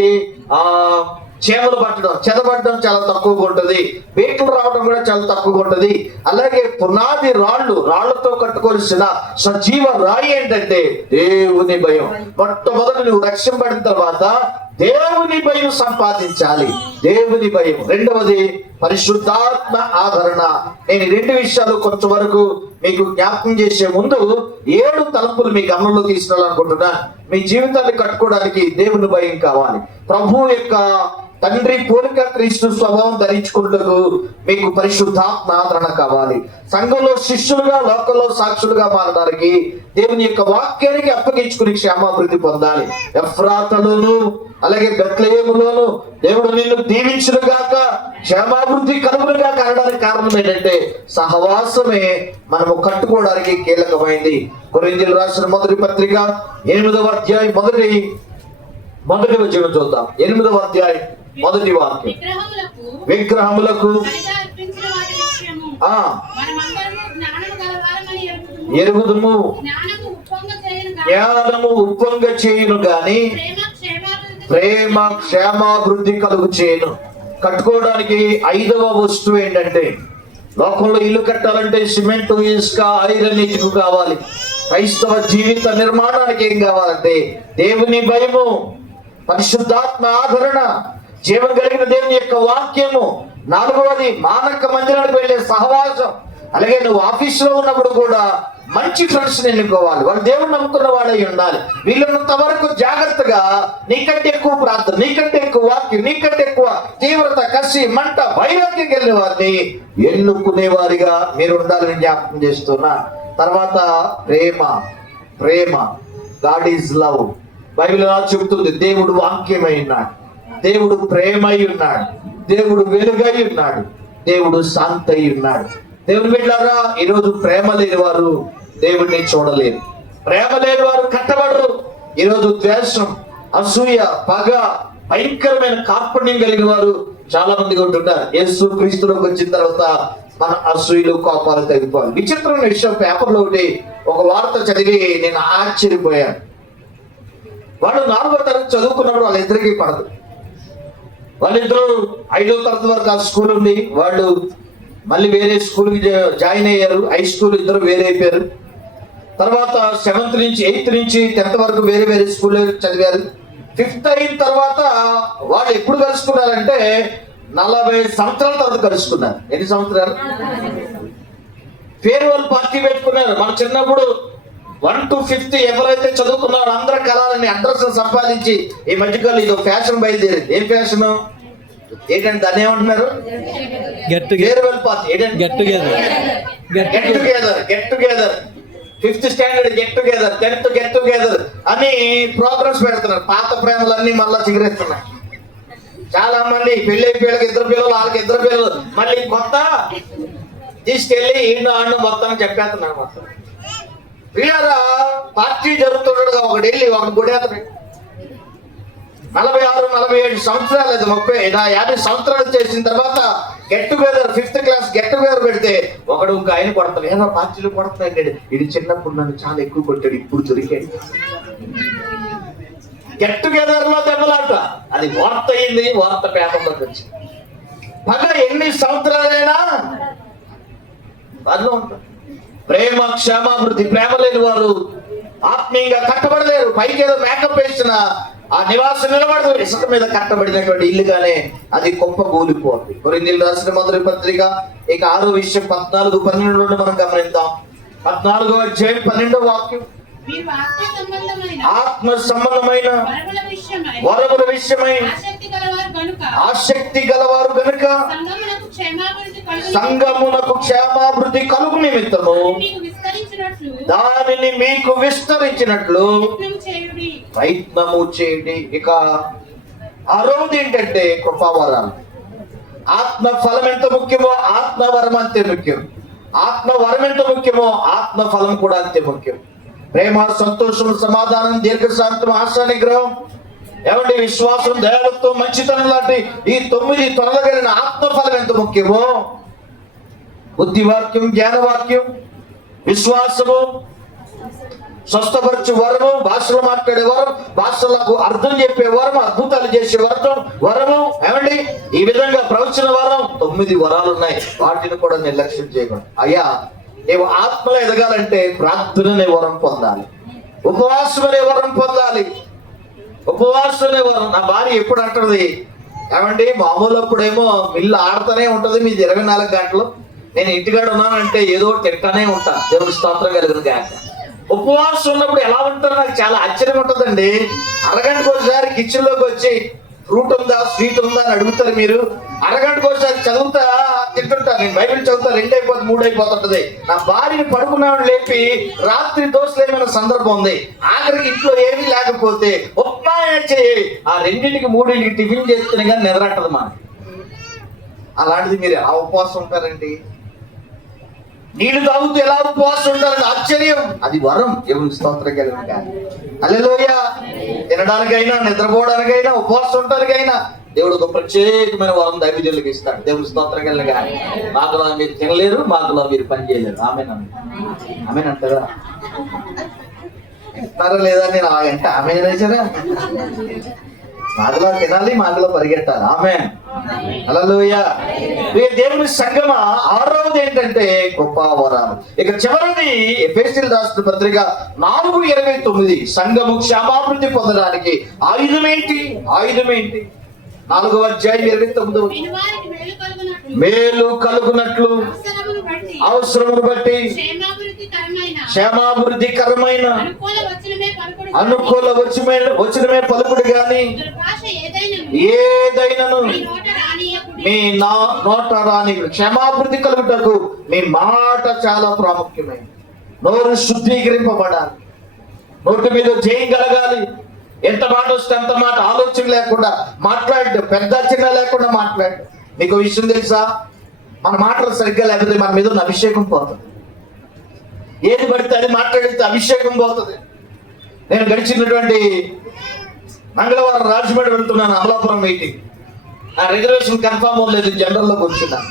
చేమలు పట్టడం, చెదపడడం చాలా తక్కువగా ఉంటుంది. బీటలు రావడం కూడా చాలా తక్కువగా ఉంటుంది. అలాగే పునాది రాళ్లతో కట్టుకోవాల్సిన సజీవ రాయి ఏంటంటే దేవుని భయం. మొట్టమొదటి నువ్వు రక్షింపడిన తర్వాత దేవుని భయం సంపాదించాలి. దేవుని భయం. 2వది పరిశుద్ధాత్మ ఆదరణ. నేను 2 విషయాలు కొంచెం వరకు మీకు జ్ఞాపకం చేసే ముందు 7 తలంపులు మీ గమనంలో తీసుకురావాలనుకుంటున్నా. మీ జీవితాన్ని కట్టుకోవడానికి దేవుని భయం కావాలి. ప్రభు యొక్క తండ్రి పోలిక క్రీస్తు స్వభావం ధరించుకుంటూ మీకు పరిశుద్ధాత్మ ఆదరణ కావాలి. సంఘంలో శిష్యులుగా, లోకంలో సాక్షులుగా మారడానికి దేవుని యొక్క వాక్యానికి అప్పగించుకుని క్షేమాభివృద్ధి పొందాలి. ఎఫ్రాతాలోను అలాగే బెత్లెహేములోను దేవుడు నిన్ను దీవించును గాక, క్షేమాభివృద్ధి కలుగును గాక అనడానికి కారణం ఏంటంటే సహవాసమే మనము కట్టుకోవడానికి కీలకమైంది. కొరింథీయులకు రాసిన మొదటి పత్రిక 8వ అధ్యాయం మొదటి వచనం చూద్దాం. 8వ అధ్యాయం మొదటి వాక్యం. విగ్రహములకు ఎరుగుదుము, జ్ఞానము ఉప్పొంగ చేయును గాని ప్రేమ క్షేమాభివృద్ధి కలుగు చేయను. కట్టుకోవడానికి 5వ వస్తువు ఏంటంటే, లోకంలో ఇల్లు కట్టాలంటే సిమెంట్, ఇసుక, ఐరన్, ఇటుక కావాలి. క్రైస్తవ జీవిత నిర్మాణానికి ఏం కావాలంటే దేవుని భయము, పరిశుద్ధాత్మ ఆదరణ, జీవం కలిగిన దేవుని యొక్క వాక్యము. 4వది మానక మందిరానికి వెళ్ళే సహవాసం. అలాగే నువ్వు ఆఫీసులో ఉన్నప్పుడు కూడా మంచి ఫ్రెండ్స్ ఎన్నుకోవాలి. వాళ్ళు దేవుని నమ్ముకున్న వాళ్ళై ఉండాలి. వీళ్ళంత వరకు జాగ్రత్తగా నీకంటే ఎక్కువ ప్రార్థన, నీకంటే ఎక్కువ వాక్యం, నీకంటే ఎక్కువ తీవ్రత, కసి, మంట, వైరాగ్యం కలిగిన వారిని ఎన్నుకునే వారిగా మీరు ఉండాలని జ్ఞాపకం చేస్తున్నా. తర్వాత ప్రేమ. God is love. బైబిల్ ఎలా చెబుతుంది? దేవుడు వాక్యమై ఉన్నాడు, దేవుడు ప్రేమై ఉన్నాడు, దేవుడు వెలుగై ఉన్నాడు, దేవుడు శాంతై ఉన్నాడు. దేవుని బిడ్డలారా, ఈరోజు ప్రేమ లేని వారు దేవుడిని చూడలేరు. ప్రేమ లేని వారు కట్టబడరు. ఈరోజు ద్వేషం, అసూయ, పగ, భయంకరమైన కార్పణ్యం కలిగిన వారు చాలా మందిగా ఉంటుంటారు. యేసు క్రీస్తులోకి వచ్చిన తర్వాత మన అసూయలు, కోపాలు తగ్గిపోవాలి. విచిత్రమైన విషయం, పేపర్లో ఒక వార్త చదివి నేను ఆశ్చర్యపోయాను. వాళ్ళు 4వ తరగతి చదువుకున్నప్పుడు వాళ్ళిద్దరికీ పడదు. వాళ్ళిద్దరూ 5వ తరగతి వరకు ఆ స్కూల్ ఉంది. వాళ్ళు మళ్ళీ వేరే స్కూల్కి జాయిన్ అయ్యారు. హై స్కూల్ ఇద్దరు వేరే అయిపోయారు. తర్వాత 7th నుంచి 8th నుంచి 10th వరకు వేరే స్కూల్లో చదివారు. 5th అయిన తర్వాత వాళ్ళు ఎప్పుడు కలుసుకున్నారంటే 40 సంవత్సరాల తర్వాత కలుసుకున్నారు. ఎన్ని సంవత్సరాలు? ఫేర్వెల్ పార్టీ పెట్టుకున్నారు. మన చిన్నప్పుడు 1 to 5th ఎవరైతే చదువుకున్నారో అందరూ కలాలని అడ్రస్ సంపాదించి ఈ మధ్యకాలం ఇది ఫ్యాషన్ బయలుదేరింది. ఏం ఫ్యాషన్? ఏంటంటే దాన్ని ఏమంటున్నారు? Farewell party. ఏంటంటే get together 5th standard get together, 10th get together అని ప్రోగ్రామ్స్ పెడుతున్నారు. పాత ప్రేమలన్నీ మళ్ళా చిగురేస్తున్నాయి. చాలా మంది పెళ్లి అయిపోయాళ్ళకి 2 పిల్లలు, వాళ్ళకి 2 పిల్లలు, మళ్ళీ కొత్త తీసుకెళ్లి ఈయన ఆడిన మొత్తం చెప్పేస్తున్నారు. మొత్తం ప్రియారా పార్టీ జరుగుతుండగా ఒకటి వెళ్ళి ఒకటి గుడేతడు 46, 47 సంవత్సరాలు, 50 సంవత్సరాలు చేసిన తర్వాత get together 5th class get together పెడితే ఒకడు ఇంకా ఆయన కొడతాడు. ఏదో పార్టీలు కొడుతున్నాయి. ఇది చిన్నప్పుడు నన్ను చాలా ఎక్కువ కొట్టాడు, ఇప్పుడు దొరికాడు. గెట్ టుగెదర్ లో దెబ్బలాట. అది వార్త అయింది, వార్త పేపర్లోకి వచ్చింది. పగ ఎన్ని సంవత్సరాలైనా వారిలో ఉంటారు. ప్రేమ క్షేమాభివృద్ధి. ప్రేమ లేని వారు ఆత్మీయంగా కట్టబడలేరు. పైకి ఏదో మేకప్ వేసిన ఆ నివాసం నిలబడదు. ఇసుక మీద కట్టబడినటువంటి ఇల్లుగానే అది గొప్ప కూలిపోతుంది. కొరింథీయులకు రాసిన మొదటి పత్రిక 6వ విషయం 14, 12 నుండి మనం గమనిద్దాం. 14వ అధ్యాయం 12వ వాక్యం. ఆత్మ సంబంధమైన వరముల విషయమై ఆసక్తి గలవారు గనుక సంఘమునకు క్షేమాభివృద్ధి కలుగు నిమిత్తము దానిని మీకు విస్తరించినట్లు ప్రయత్నము చేయండి. ఇక 6వది ఏంటంటే కృపావరాలు. ఆత్మ ఫలం ఎంత ముఖ్యమో ఆత్మ వరం అంతే ముఖ్యం. ఆత్మ వరం ఎంత ముఖ్యమో ఆత్మ ఫలం కూడా అంతే ముఖ్యం. ప్రేమ, సంతోషం, సమాధానం, దీర్ఘశాంతం, ఆశా నిగ్రహం, ఏమంటే విశ్వాసం, దయాళుత్వం, మంచితనం లాంటి ఈ 9 త్వరలగలిగిన ఆత్మఫలం ఎంత ముఖ్యమో బుద్ధివాక్యం, జ్ఞానవాక్యం, విశ్వాసము, స్వస్థపరచు వరము, భాషలు మాట్లాడే వరం, భాషలకు అర్థం చెప్పే వరం, అద్భుతాలు చేసే వరము, ఏమండి ఈ విధంగా ప్రవచన వరం 9 వరాలు ఉన్నాయి. వాటిని కూడా నిర్లక్ష్యం చేయకూడదు. అయ్యా నీవు ఆత్మలో ఎదగాలంటే ప్రార్థన అనే వరం పొందాలి, ఉపవాసం అనే వరం పొందాలి. ఉపవాసం అనే వరం. నా భార్య ఎప్పుడు అంటది, ఏమండి మామూలు అప్పుడేమో మిల్లు ఆడుతూనే ఉంటది మీది 24 గంటలు, నేను ఇంటికాడ ఉన్నానంటే ఏదో తింటానే ఉంటా. దేవుని స్తోత్రం కలుగును గాక. ఉపవాసం ఉన్నప్పుడు ఎలా ఉంటారో నాకు చాలా ఆశ్చర్యం ఉంటుందండి. అరగంటకు ఒకసారి కిచెన్ లోకి వచ్చి ఫ్రూట్ ఉందా, స్వీట్ ఉందా అని అడుగుతారు మీరు. అరగంటకు ఒకసారి చదువుతా తింటుంటా. నేను బైబిల్ చదువుతా 2 అయిపోతుంది, 3 అయిపోతుంటది. నా భార్యని పడుకున్నాడు లేపి రాత్రి దోశలు ఏమైనా సందర్భం ఉంది, ఆఖరికి ఇంట్లో ఏమీ లేకపోతే ఉప్మా చేయి, ఆ 2ంటికి 3ంటికి టిఫిన్ చేస్తేనే కానీ నిద్రట్టదు మా. అలాంటిది మీరు ఎలా ఉపవాసం ఉంటారండి? నీళ్లు తాగుతూ ఎలా ఉపవాసం ఉంటారని ఆశ్చర్యం. అది వరం. దేవుని స్తోత్రం కలుగును గాక. హల్లెలూయా. తినడానికైనా, నిద్రపోవడానికైనా, ఉపవాసం ఉండడానికైనా దేవుడు ఒక ప్రత్యేకమైన వరం దైవజనులకు ఇస్తాడు. దేవుని స్తోత్రం కలుగును గాక. మాకులో మీరు తినలేరు, మాకులో మీరు పని చేయలేరు. ఆమెన్ అంటారా? అంటారా లేదా? నేను అంటే ఆమె వేసారా? మాటలో తినాలి, మాటలో పరిగెట్టాలి. ఆమేన్. హల్లెలూయా. దేవుని సంగమ 6వది ఏంటంటే గొప్ప వరాలు. ఇక చివరిది ఎఫెసీయులకు రాసిన పత్రిక 4:29. సంఘము క్షేమాభివృద్ధి పొందడానికి ఆయుధం ఏంటి? 4వ అధ్యాయం 29. మేలు కలుగునట్లు అవసరమును బట్టి క్షేమాభివృద్ధికరమైన అనుకూల వచనమే పలుకుడు గాని ఏదైనాను మీ నోట రాని. క్షేమాభివృద్ధి కలుగుటకు మీ మాట చాలా ప్రాముఖ్యమైనది. నోరు శుద్ధీకరింపబడాలి, నోటి మీద జయం కలగాలి. ఎంత మాట వస్తే అంత మాట, ఆలోచన లేకుండా మాట్లాడు, పెద్ద చిన్న లేకుండా మాట్లాడు. మీకు విషయం తెలుసా? మన మాటలు సరిగ్గా లేకపోతే మన మీద ఉన్న అభిషేకం పోతుంది. ఏది పడితే అది మాట్లాడితే అభిషేకం పోతుంది. నేను గడిచినటువంటి మంగళవారం రాజమండ్రి వెళ్తున్నాను, అమలాపురం మీటింగ్. నా రిజర్వేషన్ కన్ఫర్మ్ అవ్వలేదు, జనరల్లో కూర్చున్నాను.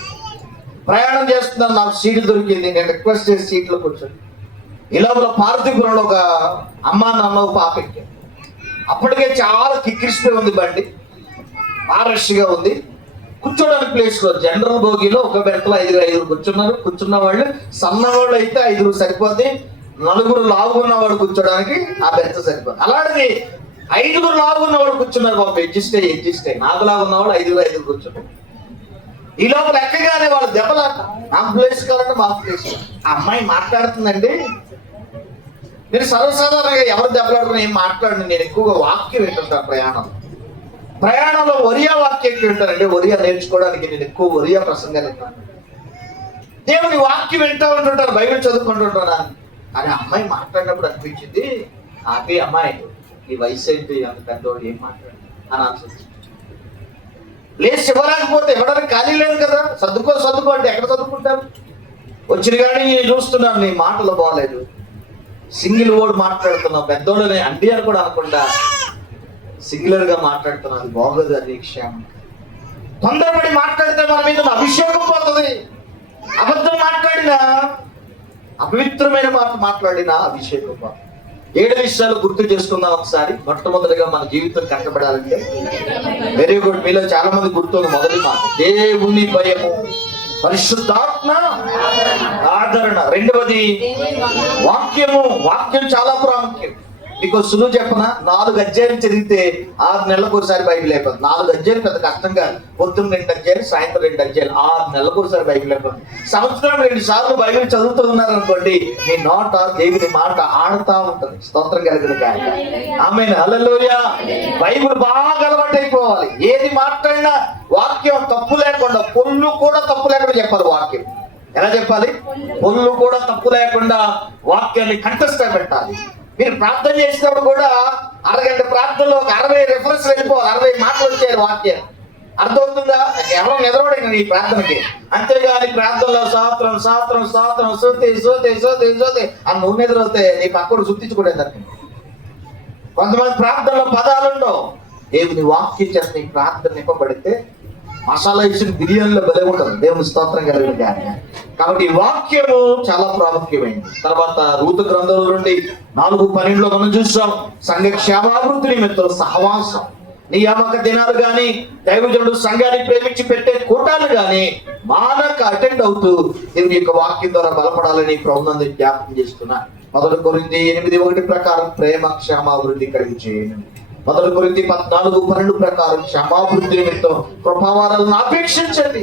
ప్రయాణం చేస్తున్నాను, నాకు సీటు దొరికింది. నేను రిక్వెస్ట్ చేసి సీట్లో కూర్చొని ఈ లోపల పార్థిపురంలో ఒక అమ్మా నాన్న పాప ఎక్కాను. అప్పటికే చాలా కిక్కిరిసిపోయి ఉంది బండి, రష్గా ఉంది. కూర్చోడానికి ప్లేస్ లో జనరల్ బోగిలో ఒక బెర్త్లో 5 కూర్చున్నారు. కూర్చున్న వాళ్ళు సన్నవాళ్ళు అయితే 5 సరిపోద్ది, 4 లావు ఉన్నవాడు కూర్చోడానికి ఆ బెర్త్ సరిపోద్ది. అలాంటిది 5 లావు ఉన్నవాడు కూర్చున్నారు. బాబు అడ్జస్ట్ అయ్యి నాకు లాగా ఉన్నవాళ్ళు 5 కూర్చున్నారు. ఈ లోపల ఎక్కగానే వాళ్ళు దెబ్బలాట. నాకు ప్లేస్ కావాలంటే మాకు ప్లేస్. ఆ అమ్మాయి మాట్లాడుతుందండి. నేను సర్వసాధారణంగా ఎవరు దెబ్బలాడుకుని ఏం మాట్లాడండి, నేను ఎక్కువగా వాక్యం వింటుంటాను ప్రయాణం. ప్రయాణంలో ఒరియా వాక్యం వింటానంటే ఒరియా నేర్చుకోవడానికి నేను ఎక్కువ ఒరియా ప్రసంగాలు వింటాను. దేవుని వాక్యం వింటూ ఉంటుంటాను, బైబిల్ చదువుకుంటుంటాను. అని అమ్మాయి మాట్లాడినప్పుడు అనిపించింది, ఆపి అమ్మాయి నీ వయసు ఏంటి, అంత పెద్దవాడు ఏం మాట్లాడు అని ఆన్సర్. లేదు శివరాకపోతే ఎవడానికి ఖాళీ లేదు కదా, సర్దుకో అంటే ఎక్కడ చదువుకుంటారు? వచ్చిన కానీ నేను చూస్తున్నాను నీ మాటలు బాగలేదు, సింగిల్ వర్డ్ మాట్లాడుతున్నావు, పెద్దోళ్ళని అండి అని కూడా అనకుండా సింగులర్ గా మాట్లాడుతున్నావు, అది బాగోదు, అది క్షేమం. తొందరపడి మాట్లాడితే మన మీద అభిషేకం పోతుంది. అబద్ధం మాట్లాడినా, అపవిత్రమైన మాట మాట్లాడినా అభిషేకం పోతుంది. 7 విషయాలు గుర్తు చేసుకుందాం ఒకసారి. మొట్టమొదటిగా మన జీవితం కట్టబడాలంటే, వెరీ గుడ్, మీలో చాలా మంది గుర్తుంది మొదటి మాట, దేవుని భయము, పరిశుద్ధాత్మ ఆదరణ. రెండవది వాక్యము. వాక్యం చాలా ప్రాముఖ్యం. మీకు సులువు చెప్పనా, 4 అధ్యాయులు చదివితే 6 నెలలకు ఒకసారి బైబిల్ అయిపోతుంది. 4 అధ్యాయులు పెద్ద కష్టం కాదు. పొద్దున్న 2 అధ్యాయులు, సాయంత్రం 2 అధ్యాయులు, 6 నెలలకు ఒకసారి బైబిల్ అయిపోతుంది. సంవత్సరం 2 సార్లు బైబిల్ చదువుతూ ఉన్నారనుకోండి, మీ నోట దేవుని మాట ఆడుతూ ఉంటుంది. స్తోత్రం కలిగిన గాయ. ఆమేన్, హల్లెలూయా. బైబిల్ బాగా అలవాటు అయిపోవాలి. ఏది మాట్లాడినా వాక్యం తప్పు లేకుండా, పొల్లు కూడా తప్పు లేకుండా చెప్పాలి వాక్యం. ఎలా చెప్పాలి? పొల్లు కూడా తప్పు లేకుండా వాక్యాన్ని కంఠస్థ పెట్టాలి. మీరు ప్రార్థన చేసినప్పుడు కూడా అరగంట ప్రార్థనలో ఒక 60 రెఫరెన్స్ వెళ్ళిపోవాలి, 60 మాటలు వచ్చాయి వాక్యం. అర్థమవుతుందా? ఎవరో నిద్రపడి నీ ప్రార్థనకి. అంతేగాని ప్రార్థనలో సాత్రం సోతే అని నువ్వు నిద్రవుతే నీ పక్కడు సుత్తించుకోలేదు. కొంతమంది ప్రార్థనలో పదాలు ఉండవు. దేవుని వాక్యం చేత నీ ప్రార్థన నింపబడితే మసాలా ఇచ్చిన బిర్యానీలో బలే ఉంటుంది. దేవుని స్తోత్రం కలిగిన గాని. కాబట్టి ఈ వాక్యము చాలా ప్రాముఖ్యమైనది. తర్వాత రూతు గ్రంథం నుండి 4:12 మనం చూసాం, సంఘ క్షేమాభివృద్ధి నిమిత్తం సహవాసం, నియామక దినాలు గాని, దైవజనుడు సంఘాన్ని ప్రేమించి పెట్టే కూటాలు గాని మానక అటెండ్ అవుతూ దేవుని యొక్క వాక్యం ద్వారా బలపడాలని ప్రభునందు జ్ఞాపకం చేస్తున్నా. 1 కొరింథీ 8:1 ప్రకారం ప్రేమ క్షేమాభివృద్ధి కలిగి చేయను. 1 కొరింథీ 14:12 ప్రకారం క్షమాభివృద్ధి నిమిత్తం కృపావారాలను అపేక్షించాలి.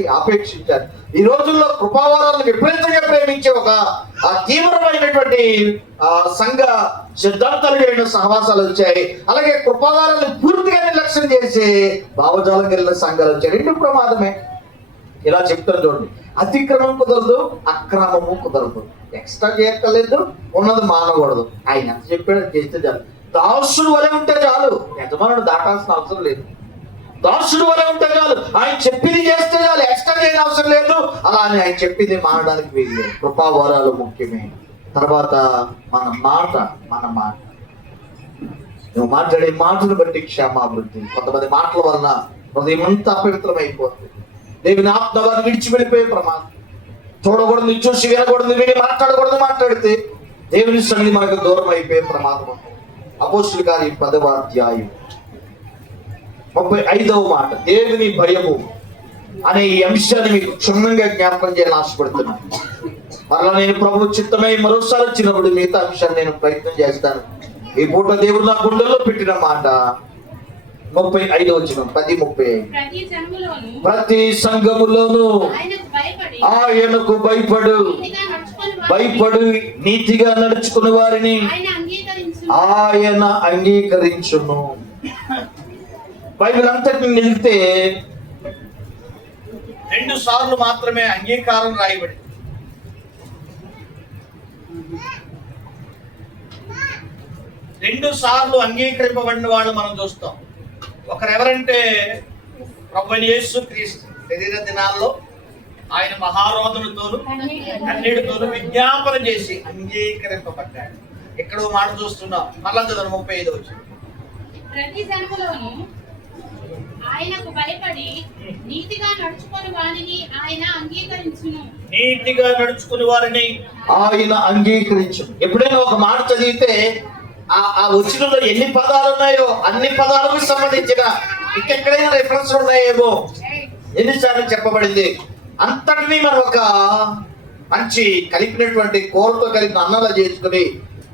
ఈ రోజుల్లో కృపావారాలను విపరీతంగా ప్రేమించే ఒక తీవ్రమైనటువంటి సంఘ సిద్ధాంతాలు కలిగిన సహవాసాలు వచ్చాయి. అలాగే కృపావారాలను పూర్తిగా నిర్లక్ష్యం చేసే భావజాలం కలిగిన సంఘాలు వచ్చాయి. 2 ప్రమాదమే. ఇలా చెప్తాను చూడండి, అతిక్రమం కుదరదు, అక్రమము కుదరదు. ఎక్స్ట్రా చేయక్కర్లేదు, ఉన్నది మానకూడదు. ఆయన ఎంత చెప్పాడు చేస్తే చాలు. దాసుడు వలె ఉంటే చాలు, యజమానుడు దాటాల్సిన అవసరం లేదు. దాసుడు వలె ఉంటే చాలు, ఆయన చెప్పింది చేస్తే చాలు, ఎక్స్ట్రా చేయని అవసరం లేదు. అలా ఆయన చెప్పింది మానడానికి వీలు లేదు. కృపావరాలు ముఖ్యమే. తర్వాత మన మాట నువ్వు మాట్లాడే మాటను బట్టి క్షేమాభివృద్ధి. కొంతమంది మాటల వలన హృదయం అంతా అపవిత్రం అయిపోతుంది. దేవుని ఆత్మ వారిని విడిచి వెళ్ళిపోయే ప్రమాదం. చూడకూడదు చూసి, వినకూడదు విని, మాట్లాడితే దేవుని సన్నిధి మనకు దూరం అయిపోయే ప్రమాదం ఉంటుంది. అపోస్తుల కార్యం 10వ అధ్యాయం 35వ మాట, దేవుని భయము అనే ఈ అంశాన్ని మీకు క్షుణ్ణంగా జ్ఞాపకం చేయాలని ఆశపడుతున్నాను. మరలా నేను ప్రభు చిత్తమై మరోసారి వచ్చినప్పుడు మిగతా అంశాన్ని నేను ప్రయత్నం చేస్తాను. ఈ పూట దేవుడు నా గుండెల్లో పెట్టిన మాట 35వ వచనం, 10:35. ప్రతి సంఘములోను ఆయనకు భయపడు నీతిగా నడుచుకుని వారిని ఆయన అంగీకరించును. బైబిల్ అంతటిని నిలిపితే 2 సార్లు మాత్రమే అంగీకారం రాయబడింది. 2 సార్లు అంగీకరింపబడిన వాళ్ళు మనం చూస్తాం. ఒకరెవరంటే ప్రభువైన యేసుక్రీస్తు. శరీర దినాల్లో ఆయన మహారోధనతోను కన్నీటితోను విజ్ఞాపన చేసి అంగీకరింపబడ్డాడు. ఇక్కడ మాట చూస్తున్నాం. మళ్ళా చదవండి 35వ వచనం. ప్రతి జనములోను ఆయనకు భయపడి నీతిగా నడుచుకుని వారిని ఆయన అంగీకరించును. ఎప్పుడైనా ఒక మాట చదివితే ఆ వచనంలో ఎన్ని పదాలు ఉన్నాయో అన్ని పదాలకు సంబంధించిన ఇంకెక్కడైనా రిఫరెన్స్ ఉన్నాయేమో ఎన్నిసార్లు చెప్పబడింది. అంతటినీ మనం ఒక మంచి కలిపినటువంటి కూరతో కలిపిన అన్నలా చేసుకుని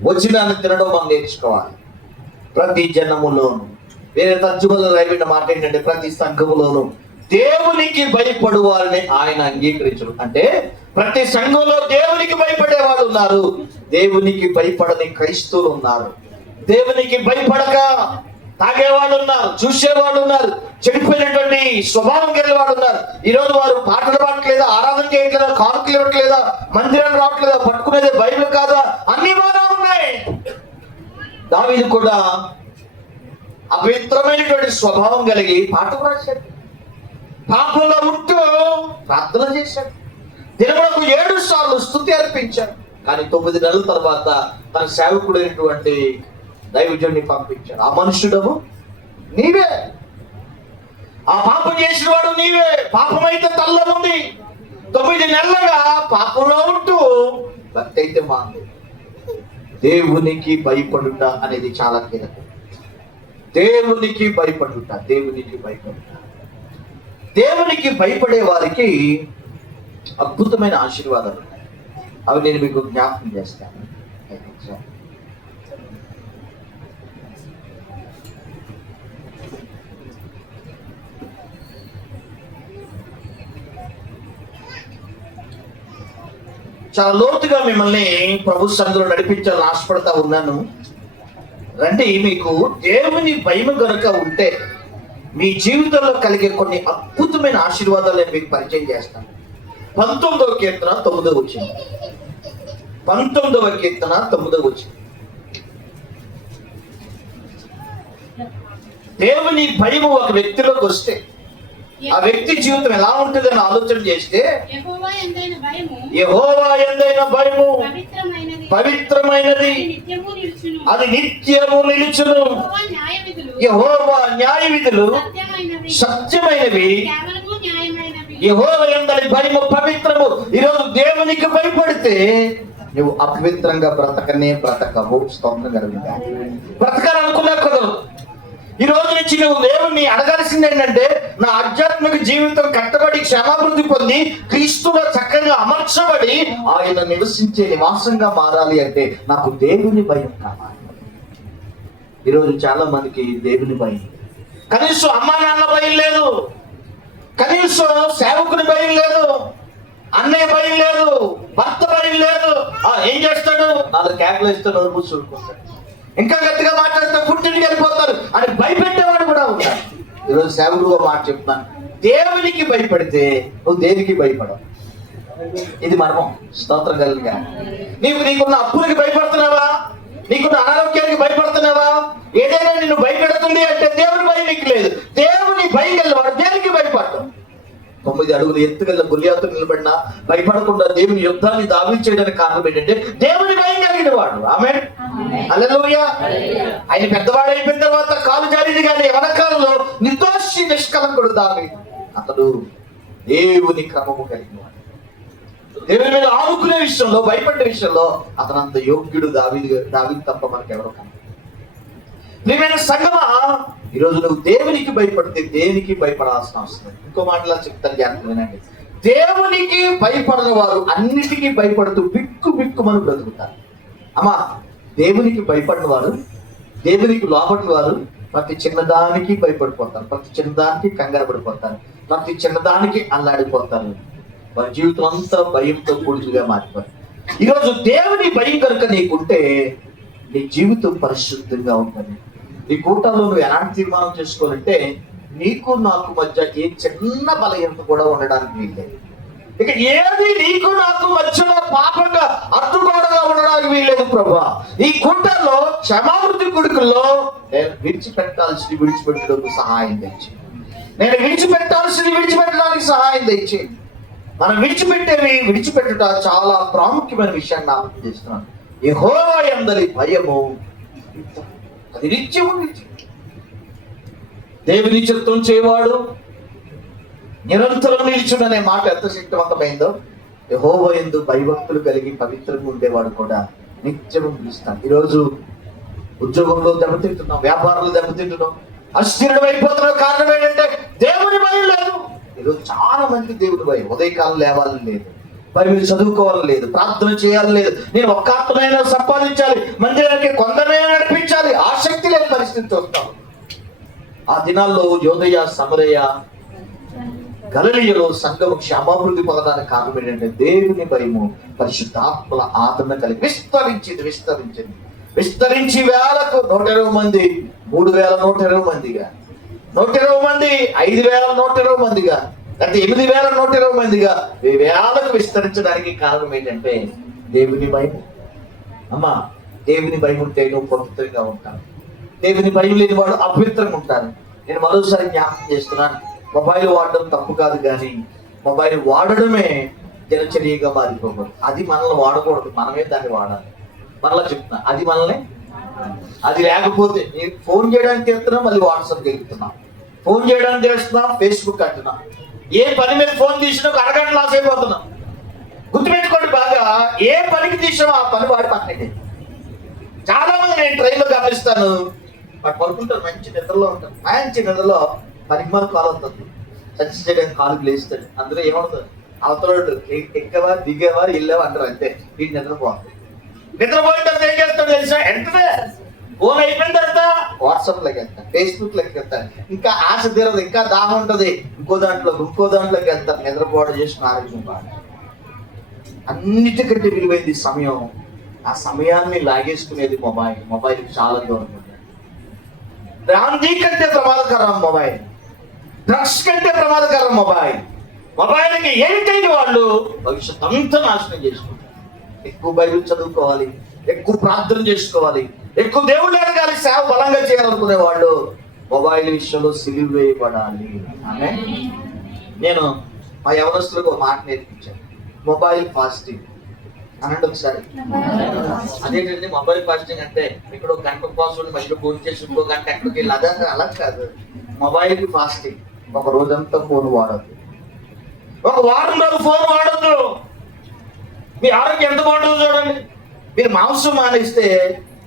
వచనాన్ని తినడం మనం నేర్చుకోవాలి. ప్రతి జనములోను, వేరే తర్జుమలో రాయబడిన మాట ఏంటంటే ప్రతి సంఘములోను దేవునికి భయపడు వారిని ఆయన అంగీకరించరు. అంటే ప్రతి సంఘంలో దేవునికి భయపడే వాళ్ళు ఉన్నారు, దేవునికి భయపడని క్రైస్తవులు ఉన్నారు. దేవునికి భయపడక తాగేవాళ్ళు ఉన్నారు, చూసేవాళ్ళు ఉన్నారు, చెడిపోయినటువంటి స్వభావం కలిగిన వాళ్ళు ఉన్నారు. ఈరోజు వారు పాటలు పాడట్లేదా, ఆరాధన చేయట్లేదా, కానుకలు ఇవ్వట్లేదా, మందిరం రావట్లేదా, పట్టుకునేది బైబిల్ కాదా, అన్ని బాగా ఉన్నాయి. దావీదు కూడా అపవిత్రమైనటువంటి స్వభావం కలిగి పాటలు రాశాడు, పాపంలో ఉంటూ ప్రార్థన చేశాడు, దినములకు 7 సార్లు స్తుతి అర్పించాడు. కానీ 9 నెలల తర్వాత తన సేవకుడైనటువంటి దైవజనుడిని పంపించాడు. ఆ మనుషుడము నీవే, ఆ పాపం చేసిన వాడు నీవే. పాపమైతే తల్ల ఉంది, 9 నెలలుగా పాపంలో ఉంటూ భక్తి అయితే మాంది. దేవునికి భయపడుట అనేది చాలా కీలకం. దేవునికి భయపడుట, దేవునికి భయపడుట. దేవునికి భయపడే వారికి అద్భుతమైన ఆశీర్వాదాలు ఉన్నాయి. అవి నేను మీకు జ్ఞాపకం చేస్తాను. చాలా లోతుగా మిమ్మల్ని ప్రభు సన్నిధిలో నడిపించాలని ఆశపడతా ఉన్నాను. రండి, మీకు దేవుని భయం గనుక ఉంటే మీ జీవితంలో కలిగే కొన్ని అద్భుతమైన ఆశీర్వాదాలు నేను మీకు పరిచయం చేస్తాను. 19వ కీర్తన 9వ వచనం. 19వ కీర్తన 9వ వచనం. దేవుని భయం ఒక వ్యక్తిలోకి వస్తే ఆ వ్యక్తి జీవితం ఎలా ఉంటుందని ఆలోచన చేస్తే, యెహోవా యందైన భయము పవిత్రమైనది, అది నిత్యము నిలుచును. యెహోవా న్యాయ విధులు సత్యమైనవి, యెహోవా యందలి భయము పవిత్రము. ఈరోజు దేవునికి భయపడితే నువ్వు అపవిత్రంగా బ్రతకవు. స్తోత్రం కలుగుగా బ్రతకాలనుకున్నా కుదరదు. ఈ రోజు నుంచి నువ్వు దేవుణ్ణి అడగాల్సింది ఏంటంటే, నా ఆధ్యాత్మిక జీవితం కట్టబడి క్షమాభివృద్ధి పొంది క్రీస్తులో చక్కగా అమర్చబడి ఆయన నివసించే నివాసంగా మారాలి అంటే నాకు దేవుని భయం కావాలి. ఈరోజు చాలా మందికి దేవుని భయం, కనీసం అమ్మా నాన్న భయం లేదు, కనీసం సేవకుని భయం లేదు, అన్నయ్య భయం లేదు, భర్త భయం లేదు. ఏం చేస్తాడు? 4 కేకలు ఇస్తాడు, నోరు మూసుకుంటాడు, ఇంకా గట్టిగా మాట్లాడితే పుట్టింటికి వెళ్ళిపోతారు అని భయపెట్టేవాడు కూడా ఉంటాడు. ఈరోజు సేవకుడు మాట చెప్తున్నాను, దేవునికి భయపడితే నువ్వు దేనికి భయపడవు. ఇది మర్మం. స్తోత్రం కలిగిగా నీకున్న అప్పులకి భయపడుతున్నావా, నీకున్న అనారోగ్యానికి భయపడుతున్నావా, ఏదైనా నిన్ను భయపెడుతుంది అంటే దేవుని భయం నీకు లేదు. దేవుని భయం కలిగినవాడు దేనికి భయపడతావు. 9 అడుగులు ఎత్తుకెళ్ళ గొలియాతు నిలబడినా భయపడకుండా దేవుని యుద్ధాన్ని దావీదు చేయడానికి కారణం ఏంటంటే దేవుని భయం కలిగిన వాడు. ఆమేన్, హల్లెలూయా. ఆయన పెద్దవాడు అయిపోయిన తర్వాత కాలు జారింది, కానీ వెనకాలలో నిర్దోషి నిష్కలంకుడు దావీదు. అతడు దేవుని క్రమము కలిగిన వాడు. దేవుని మీద ఆనుకునే విషయంలో, భయపడే విషయంలో అతను అంత యోగ్యుడు దావీదు తప్ప మనకు ఎవరో కాదు. ప్రియమైన సంగమా, ఈరోజు నువ్వు దేవునికి భయపడితే దేనికి భయపడాల్సిన అవసరం. ఇంకో మాటలా చెప్తాను, జాగ్రత్త వినండి. దేవునికి భయపడని వారు అన్నిటికీ భయపడుతూ బిక్కుమని బ్రతుకుతారు. అమ్మా, దేవునికి భయపడిన వారు, దేవునికి లోపడిన వారు ప్రతి చిన్నదానికి భయపడిపోతారు, ప్రతి చిన్నదానికి కంగారు పడిపోతారు, ప్రతి చిన్నదానికి అల్లాడిపోతారు. వారి జీవితం అంతా భయంతో కూడుకుగా మారిపోతారు. ఈరోజు దేవుని భయం కనుక నీకుంటే నీ జీవితం పరిశుద్ధంగా ఉంటుంది. ఈ కూటంలో నువ్వు ఎలాంటి తీర్మానం చేసుకోవాలంటే, నీకు నాకు మధ్య ఏ చిన్న బలహీనత కూడా ఉండడానికి వీల్లేదు. ఇక ఏది నీకు నాకు మధ్యలో పాపంగా అడ్డుగోడగా ఉండడానికి వీల్లేదు. ప్రభా, ఈ కూటంలో క్షమావృద్ధి కొడుకుల్లో నేను విడిచిపెట్టడానికి సహాయం తెచ్చి, నేను విడిచిపెట్టడానికి సహాయం తెచ్చి. మనం విడిచిపెట్టుట చాలా ప్రాముఖ్యమైన విషయాన్ని నాకు చేస్తున్నాను. యెహోవా యందలి భయము అది నిత్యము. దేవుని చిత్తం చేయవాడు నిరంతరం నిలిచుడనే మాట ఎంత శక్తివంతమైందో, యెహోవా యందు భయభక్తులు కలిగి పవిత్రంగా ఉండేవాడు కూడా నిత్యము నిలుస్తాడు. ఈరోజు ఉద్యోగంలో దెబ్బతింటున్నాం, వ్యాపారంలో దెబ్బతింటున్నాం, అస్థిరుడు అయిపోతున్న కారణం ఏంటంటే దేవుని భయం లేదు. ఈరోజు చాలా మంది దేవుని భయం, ఉదయకాలం లేవాలని లేదు, బైబిల్ చదువుకోవాలని లేదు, ప్రార్థన చేయాలని లేదు, నేను ఒక్క ఆత్మనైనా సంపాదించాలి, మందిరానికి కొందరైనా నడిపించాలి, ఆసక్తి లేని పరిస్థితి చూస్తాం. ఆ దినాల్లో యోదయ, సమరయ, గలిలయలో సంఘము క్షేమాభివృద్ధి పొందడానికి కారణం ఏంటంటే దేవుని భయము, పరిశుద్ధాత్మల ఆదరణ కలిగి విస్తరించి వేలకు 120 మంది 3,120 మందిగా, 120 మంది 5,120 మందిగా, అంటే 8,120 మందిగా వేలకు విస్తరించడానికి కారణం ఏంటంటే దేవుని భయం. అమ్మా, దేవుని భయం ఉంటే నువ్వు పవిత్రంగా ఉంటాను. దేవుని భయం లేని వాడు అపవిత్రంగా ఉంటాను. నేను మరోసారి జ్ఞాపకం చేస్తున్నాను, మొబైల్ వాడడం తప్పు కాదు, కానీ మొబైల్ వాడడమే దినచర్యగా మారిపోకూడదు. అది మనల్ని వాడకూడదు, మనమే దాన్ని వాడాలి. మరలా చెప్తున్నా, అది లేకపోతే నేను ఫోన్ చేయడానికి వెళ్తున్నా, మళ్ళీ వాట్సాప్ వెళ్తున్నాం, ఫోన్ చేయడానికి చేస్తున్నాం, ఫేస్బుక్ అంటున్నాం, ఏ పని మీద ఫోన్ తీసినా ఒక అరగంట లాస్ అయిపోతున్నాం. గుర్తుపెట్టుకోండి బాగా, ఏ పనికి తీసినా ఆ పని వాడి పక్కనే. చాలా మంది నేను ట్రైన్లో గమనిస్తాను, వాడు పడుకుంటారు, మంచి నిద్రలో ఉంటారు, మంచి నిద్రలో పనికి మన కాలు అవుతుంది, సర్చ్ చేయడానికి కాలుకి లేస్తాడు. అందులో ఏమవుతుంది, అవతలడు ఎక్కవా దిగేవా వెళ్ళావా అంటారు, అంతే. వీటి నిద్రపోతుంది. నిద్రపోయిన తర్వాత ఏం చేస్తాడు తెలుసా, వెంటనే ఫోన్ అయిపోయిన తర్వాత వాట్సాప్ లోకి వెళ్తాను, ఫేస్బుక్ లోకి వెళ్తాను, ఇంకా ఆశ తీరదు, ఇంకా దాహం ఉంటది, ఇంకో దాంట్లోకి వెళ్తారు. నిద్రపోవడం చేసిన ఆరోగ్యం బాగా. అన్నిటికంటే విలువైంది సమయం. ఆ సమయాన్ని లాగేసుకునేది మొబైల్ చాలా దూరం ఉంది. బ్రాందీ కంటే ప్రమాదకరం మొబైల్, డ్రగ్స్ కంటే ప్రమాదకరం మొబైల్కి ఏంటైన వాళ్ళు భవిష్యత్ అంతా నాశనం చేసుకుంటారు. ఎక్కువ బైబిల్ చదువుకోవాలి, ఎక్కువ ప్రార్థన చేసుకోవాలి, ఎక్కువ దేవుళ్ళు ఎదగాలి, సేవ బలంగా చేయాలనుకునే వాళ్ళు మొబైల్ విషయంలో సిలువ వేయబడాలి. ఆమె నేను మా యవనస్తులకు ఒక మాట నేర్పించాను, మొబైల్ ఫాస్టింగ్ అనండి ఒకసారి. అదేంటంటే మొబైల్ ఫాస్టింగ్ అంటే ఇక్కడ ఒక గంట పాస్ మధ్యలో ఫోన్ చేసి ఇంకో గంట ఎక్కడికి వెళ్ళి అలా కాదు. మొబైల్ ఫాస్టింగ్, ఒక రోజంతా ఫోన్ వాడద్దు, ఒక వారం రోజు ఫోన్ వాడద్దు. మీ ఆరోగ్యం ఎంత బాగుంటుందో చూడండి. మీరు మాంసం మానేస్తే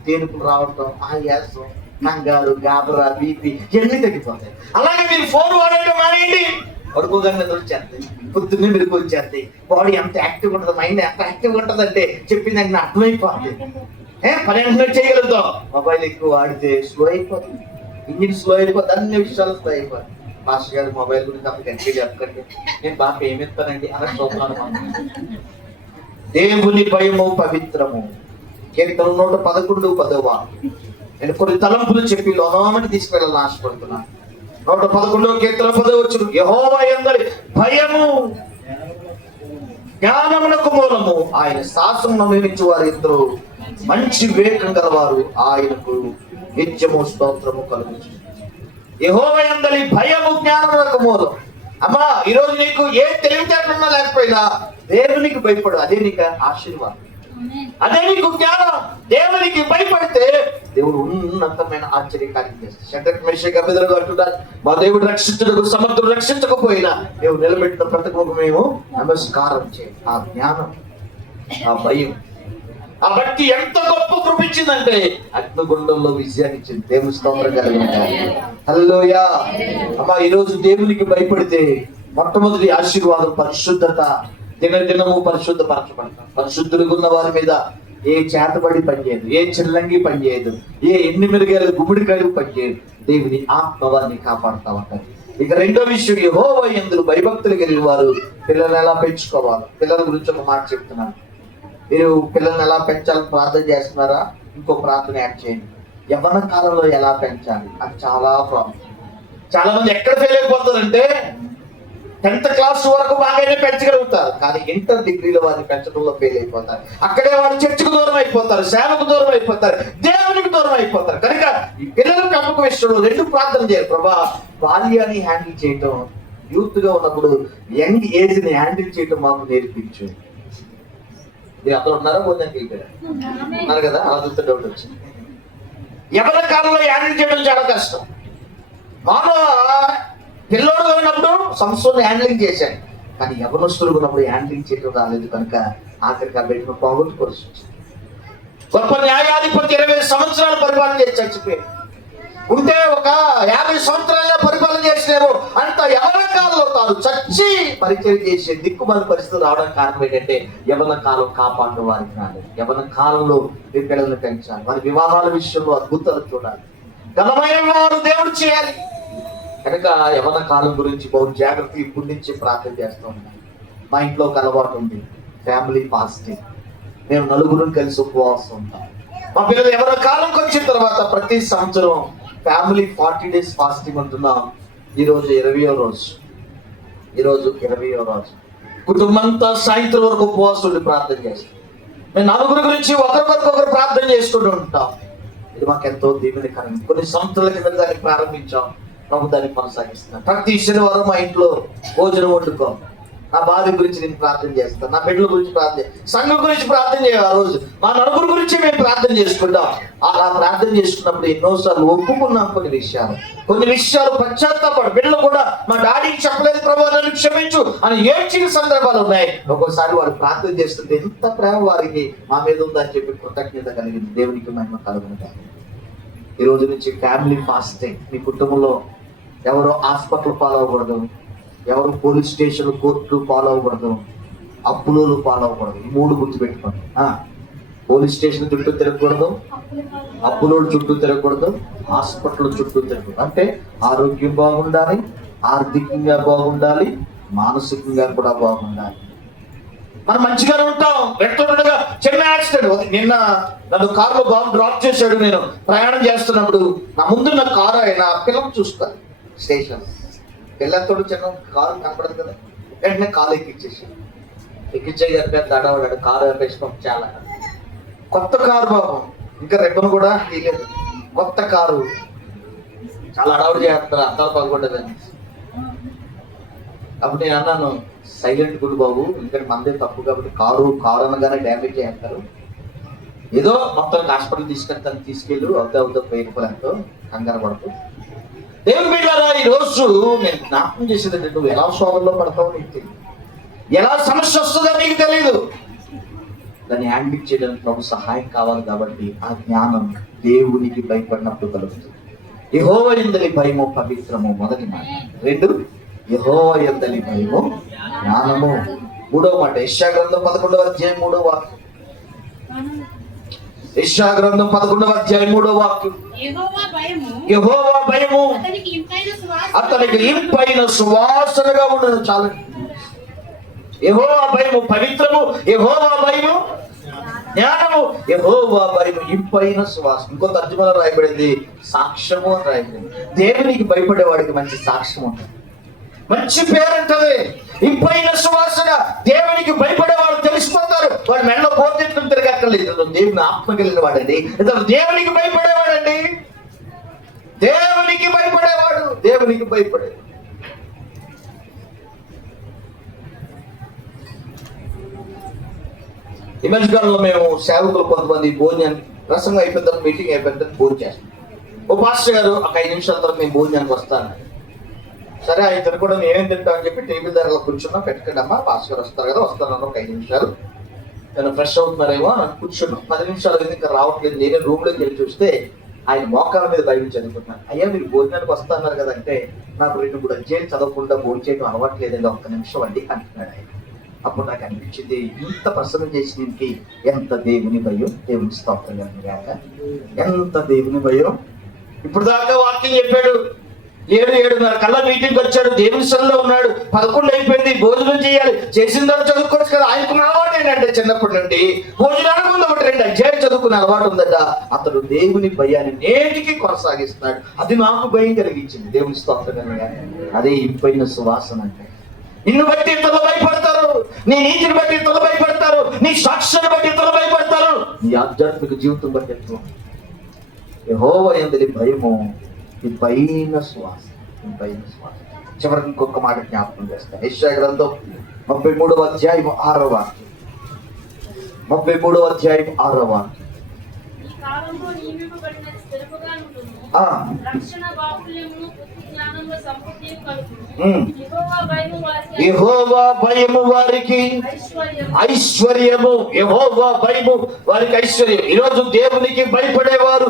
తేనుపులు రావటం, ఆయాసం, కంగారు, గాబరా, బీపీ ఇవన్నీ తగ్గిపోతాయి. అలాగే మీరు ఫోన్ వాడటం మానేయండి, పడుకోగానే నిద్ర వచ్చేస్తాయి, పొద్దున్నే మెరుగు వచ్చేస్తాయి, బాడీ ఎంత యాక్టివ్గా ఉంటుంది, మైండ్ ఎంత యాక్టివ్గా ఉంటుంది అంటే చెప్పింది నాకు అర్థమైపోతుంది. పని వెంటనే చేయగలుగుతాం. మొబైల్ ఎక్కువ వాడితే స్లో అయిపోతుంది, ఇంజిన్ స్లో అయిపోతుంది, అన్ని విషయాలు స్లో అయిపోతుంది. మాస్టర్ గారు మొబైల్ గురించి అప్పుడు గట్టిగా చెప్పకండి, నేను బాగా ఏమిస్తానండి అలా చూస్తున్నాను. దేవుని భయము పవిత్రము. కీర్తన 111:10. నేను కొన్ని తలంపులు చెప్పి లోనామని తీసుకెళ్ళాలని ఆశపడుతున్నాను. 111 కీర్తన 10 యెహోవా యందలి భయము జ్ఞానమునకు మూలము, ఆయన శాసనము నియమించు వారు ఇద్దరు మంచి వివేకం గలవారు, ఆయనకు నిత్యము స్తోత్రము కలుగును. యెహోవా యందలి భయము జ్ఞానమునకు మూలం. అమ్మా, ఈరోజు నీకు ఏ తెలివితేటలున్నా లేకపోయినా దేవునికి భయపడు, అదే నీకు ఆశీర్వాదం, అదే నీకు జ్ఞానం. దేవునికి భయపడితే దేవుడు ఉన్నతమైన ఆశ్చర్యకార్యం చేస్తాడు. షడ్రక్ మేషక్ అబేద్నెగో అంటున్నారు, మా దేవుడు రక్షించుటకు సమర్థుడు, రక్షించకపోయినా దేవుడు నిలబెట్టిన ప్రతిమకు మేము నమస్కారం చేయాలి. ఆ జ్ఞానం, ఆ భయం, ఆ భక్తి ఎంత గొప్ప కృపించిందంటే అగ్నిగుండంలో విజయాన్ని ఇచ్చింది. దేవుని స్తోత్రం కలిగింది. హల్లెలూయా. అమ్మా, ఈరోజు దేవునికి భయపడితే మొట్టమొదటి ఆశీర్వాదం పరిశుద్ధత. దినదినము పరిశుద్ధపరచబడతాం. పరిశుద్ధులుగా ఉన్న వారి మీద ఏ చేతబడి పనిచేయదు, ఏ చిల్లంగి పనిచేయదు, ఏ ఎన్ని మెరుగేలు గుమ్మడికాయలు పనిచేయదు. దేవుని ఆత్మ వారిని కాపాడుతూ ఉంటారు. ఇక రెండో విషయం, యెహోవా యందు భయభక్తులు కలిగిన వారు పిల్లల్ని ఎలా పెంచుకోవాలి. పిల్లల గురించి ఒక మాట చెప్తున్నాను. మీరు పిల్లల్ని ఎలా పెంచాలని ప్రార్థన చేస్తున్నారా? ఇంకో ప్రార్థన యాడ్ చేయండి, యవ్వన కాలంలో ఎలా పెంచాలి. అది చాలా ప్రాబ్లం. చాలా మంది ఎక్కడ ఫెయిల్ అయిపోతారంటే 10th క్లాస్ వరకు బాగానే పెంచగలుగుతారు, కానీ ఇంటర్ డిగ్రీలో వారిని పెంచడంలో ఫెయిల్ అయిపోతారు. అక్కడే వారు చర్చకు దూరం అయిపోతారు, సేవకు దూరం అయిపోతారు, దేవునికి దూరం అయిపోతారు. కనుక ఈ పిల్లల పెంపక విషయంలో 2 ప్రార్థన చేయాలి. ప్రభా, బాల్యాన్ని హ్యాండిల్ చేయటం, యూత్ గా ఉన్నప్పుడు యంగ్ ఏజ్ ని హ్యాండిల్ చేయటం మాకు నేర్పించు. మీరు అందరూ ఉన్నారా? భోజనానికి ఉన్నారు కదా, అలా చూస్తే డౌట్ వచ్చింది. యవ్వన కాలంలో హ్యాండిల్ చేయడం చాలా కష్టం. మానవ పిల్లోడు ఉన్నప్పుడు సంస్థను హ్యాండ్లింగ్ చేశాను, కానీ యవనస్తులు ఉన్నప్పుడు హ్యాండ్లింగ్ చేయడం రాలేదు. కనుక ఆఖరికి ఆ బిడ్డను పోగొట్టుకోవాల్సి వచ్చింది. గొప్ప న్యాయాధిపతి 20 సంవత్సరాలు పరిపాలన చేసి చచ్చిపోయాడు. ఉంటే ఒక 50 సంవత్సరాలే పరిపాలన చేసినారు. అంత యవన కాలంలో తాను చచ్చి పరిచయం చేసే దిక్కుమాలి పరిస్థితులు రావడానికి కారణం ఏంటంటే యవన కాలం కాపాడడం వారికి రాలేదు. యవన కాలంలో మీ పిల్లల్ని పెంచాలి. వారి వివాహాల విషయంలో అద్భుతాలు చూడాలి. ఘనమైన వారు దేవుడు చేయాలి. కనుక యవన కాలం గురించి బహు జాగ్రత్త ఇప్పటి నుంచి ప్రార్థన చేస్తూ ఉన్నాను. మా ఇంట్లో ఒక అలవాటు ఉంది, ఫ్యామిలీ ఫాస్టింగ్. మేము నలుగురు కలిసి ఉపవాసం ఉంటాం. మా పిల్లలు యవన కాలంకి వచ్చిన తర్వాత ప్రతి సంవత్సరం ఫ్యామిలీ 40 days ఫాస్టింగ్ ఉంటున్నాం. ఈరోజు 20వ రోజు. కుటుంబం అంతా సాయంత్రం వరకు ఉపవాసులు ప్రార్థన చేస్తాం. మేము నలుగురు గురించి ఒకరికొకరు ప్రార్థన చేసుకుంటూ ఉంటాం. ఇది మాకు ఎంతో దీవెనకరం. కొన్ని సంవత్సరాల కింద దాన్ని ప్రారంభించాం. ప్రభు దాన్ని కొనసాగిస్తున్నాం. ప్రతి శనివారం మా ఇంట్లో భోజనం వండుకోం. నా భార్య గురించి నేను ప్రార్థన చేస్తాను, నా బిడ్డల గురించి ప్రార్థన, సంఘం గురించి ప్రార్థన చేయాలి. ఆ రోజు మా నలుగురు గురించి మేము ప్రార్థన చేసుకుంటాం. అలా ప్రార్థన చేసుకున్నప్పుడు ఎన్నోసార్లు ఒప్పుకున్నాం కొన్ని విషయాలు పశ్చాత్తాపడు. బిడ్డలు కూడా మా డాడీకి చెప్పలేదు ప్రభు నన్ను క్షమించు అని ఏడ్చిన సందర్భాలు ఉన్నాయి. ఒక్కోసారి వారు ప్రార్థన చేస్తుంటే ఎంత ప్రేమ వారికి మా మీద ఉందని చెప్పి కృతజ్ఞత కలిగింది. దేవునికి మహిమ కలుగుతాయి. ఈ రోజు నుంచి ఫ్యామిలీ ఫాస్టింగ్. మీ కుటుంబంలో ఎవరో హాస్పిటల్ పాలవకూడదు, ఎవరు పోలీస్ స్టేషన్ కోర్టు ఫాలో అవ్వకూడదు, అప్పులు ఫాలో అవ్వకూడదు. ఈ 3 గుర్తుపెట్టుకోండి. పోలీస్ స్టేషన్ చుట్టూ తిరగకూడదు, అప్పులోడు చుట్టూ తిరగకూడదు, హాస్పిటల్ చుట్టూ తిరగకూడదు. అంటే ఆరోగ్యం బాగుండాలి, ఆర్థికంగా బాగుండాలి, మానసికంగా కూడా బాగుండాలి. మనం మంచిగానే ఉంటాం. వెళ్తుండగా చిన్న యాక్సిడెంట్. నిన్న నన్ను కారులో డ్రాప్ చేశాడు. నేను ప్రయాణం చేస్తున్నప్పుడు నా ముందున్న కారు ఆయన పిల్లలు చూస్తాను. స్టేషన్ పిల్లలతో చిన్న కారు కనపడదు కదా, వెంటనే కారు ఎక్కించే పెద్ద అడవాడాడు. కారు వేసుకోవడం చాలా కొత్త కారు బాబు, ఇంకా రెబ్బను కూడా తీయలేదు. కొత్త కారు చాలా అడవాడు చేస్తారు, అద్దాలు పగొట్టదని. అప్పుడు నేను అన్నాను, సైలెంట్ గురు బాబు, ఎందుకంటే మనదే తప్పు కాబట్టి కారు అనగానే డ్యామేజ్ చేస్తారు. ఏదో మొత్తం హాస్పిటల్ తీసుకెళ్ళు అవుతా 1000 రూపాయలు ఎంతో కంగారు పడుతూ. దేవుని బిడ్డలారా, ఈ రోజు నేను జ్ఞాపకం చేసేది, నువ్వు ఎలా శోధనలో పడతావు నీకు తెలియదు, ఎలా సమస్య వస్తుందో నీకు తెలియదు. దాన్ని హ్యాండిల్ చేయడానికి ప్రభు సహాయం కావాలి. కాబట్టి ఆ జ్ఞానం దేవునికి భయపడినప్పుడు కలుగుతుంది. యెహోవా యందలి భయము పవిత్రము, మొదటి మాట. 2, యెహోవా యందలి భయము జ్ఞానము. 3వ మాట యెషయా గ్రంథం 11వ అధ్యాయం 3వ వాక్యం. యెషయా గ్రంథం 11వ అధ్యాయం 3వ వాక్యం. యెహోవా భయము అతనికి ఇంపైన సువాసనగా ఉండదు. చాలు. యెహోవా భయము పవిత్రము, యెహోవా భయము జ్ఞానము, యెహోవా భయము ఇంపైన సువాసన. ఇంకో తర్జుమాలో రాయబడింది సాక్ష్యము అని రాయబడింది. దేవునికి భయపడే వాడికి మంచి సాక్ష్యం ఉంటుంది, మంచి పేరు ఉంటుంది. ఇంపైన సువాసన. దేవునికి భయపడేవాడు తెలిసిపోతారు. వాడు మెడలో పోతెట్టుకుని తిరగక్కర్లేదు. దేవుని ఆత్మ కలిగిన వాడండి, ఇతను దేవునికి భయపడేవాడండి. దేవునికి భయపడే. ఈ మధ్యకాలంలో మేము సేవకులు కొంతమంది భోజనానికి, ప్రసంగం అయిపోయిన తర్వాత మీటింగ్ అయిపోయిన తర్వాత భోజనం చేస్తాం. ఓ పాస్టర్ గారు ఒక 5 నిమిషాల తర్వాత మేము భోజనానికి వస్తాను. సరే, ఆయన తినకూడదు, నేనేం తింటాను అని చెప్పి టేబుల్ దగ్గర కూర్చున్నా. పెట్టుకోండి అమ్మా, పాస్టర్ వస్తారు కదా, వస్తాను ఒక 5 నిమిషాలు, నేను ఫ్రెష్ అవుతున్నారేమో అని కూర్చున్నాం. 10 నిమిషాలు అయింది, ఇంకా రావట్లేదు. నేనే రూమ్లోకి వెళ్ళి చూస్తే ఆయన మోకాల మీద బైబిల్ చదువుకుంటున్నాను. అయ్యా మీరు భోజనానికి వస్తున్నారు కదా అంటే, నాకు 2-3 అధ్యాయులు చదవకుండా భోజనం చేయడం అలవాట్లేదండి, 1 నిమిషం అండి అంటున్నాడు ఆయన. అప్పుడు నాకు అనిపించింది, ఇంత ప్రసంగం చేసి దీనికి ఎంత దేవుని భయం. దేవుని స్తోత్రం గాక, ఎంత దేవుని భయం. ఇప్పుడు దాకా వాక్యం చెప్పాడు, 7-7:30 కల్లా మీటింగ్కి వచ్చాడు, దేవుని సన్నిధిలో ఉన్నాడు. 11 అయిపోయింది, భోజనం చేయాలి. చేసిన తర్వాత చదువుకోవచ్చు కదా. ఆయనకున్న అలవాటు ఏంటంటే చిన్నప్పటి నుండి భోజనానికి ముందు 1-2 అధ్యాయులు చదువుకునే అలవాటు ఉందట. అతడు దేవుని భయాన్ని నేటికి కొనసాగిస్తున్నాడు. అది నాకు భయం కలిగించింది. దేవుని స్తోత్రం. అదే ఇంపైన సువాసన అంటే. నిన్ను బట్టి ఇతరులు భయపడతారు, నీ నీతిని బట్టి ఇతరులు భయపడతారు, నీ సాక్ష్యాన్ని బట్టి ఇతరులు భయపడతారు, నీ ఆధ్యాత్మిక జీవితం బట్టి ఇతరులు. యెహోవా యందలి భయము ఇంపైన సువాసన. చివరికి ఇంకొక మాట జ్ఞాపకం చేస్తాను. యెషయా గ్రంథం 33వ అధ్యాయం 6వ వాక్యం. 33వ అధ్యాయం 6వ వాక్యం. యెహోవా భయము వారికి ఐశ్వర్యము. యెహోవా భయము వారికి ఐశ్వర్యం. ఈరోజు దేవునికి భయపడేవారు,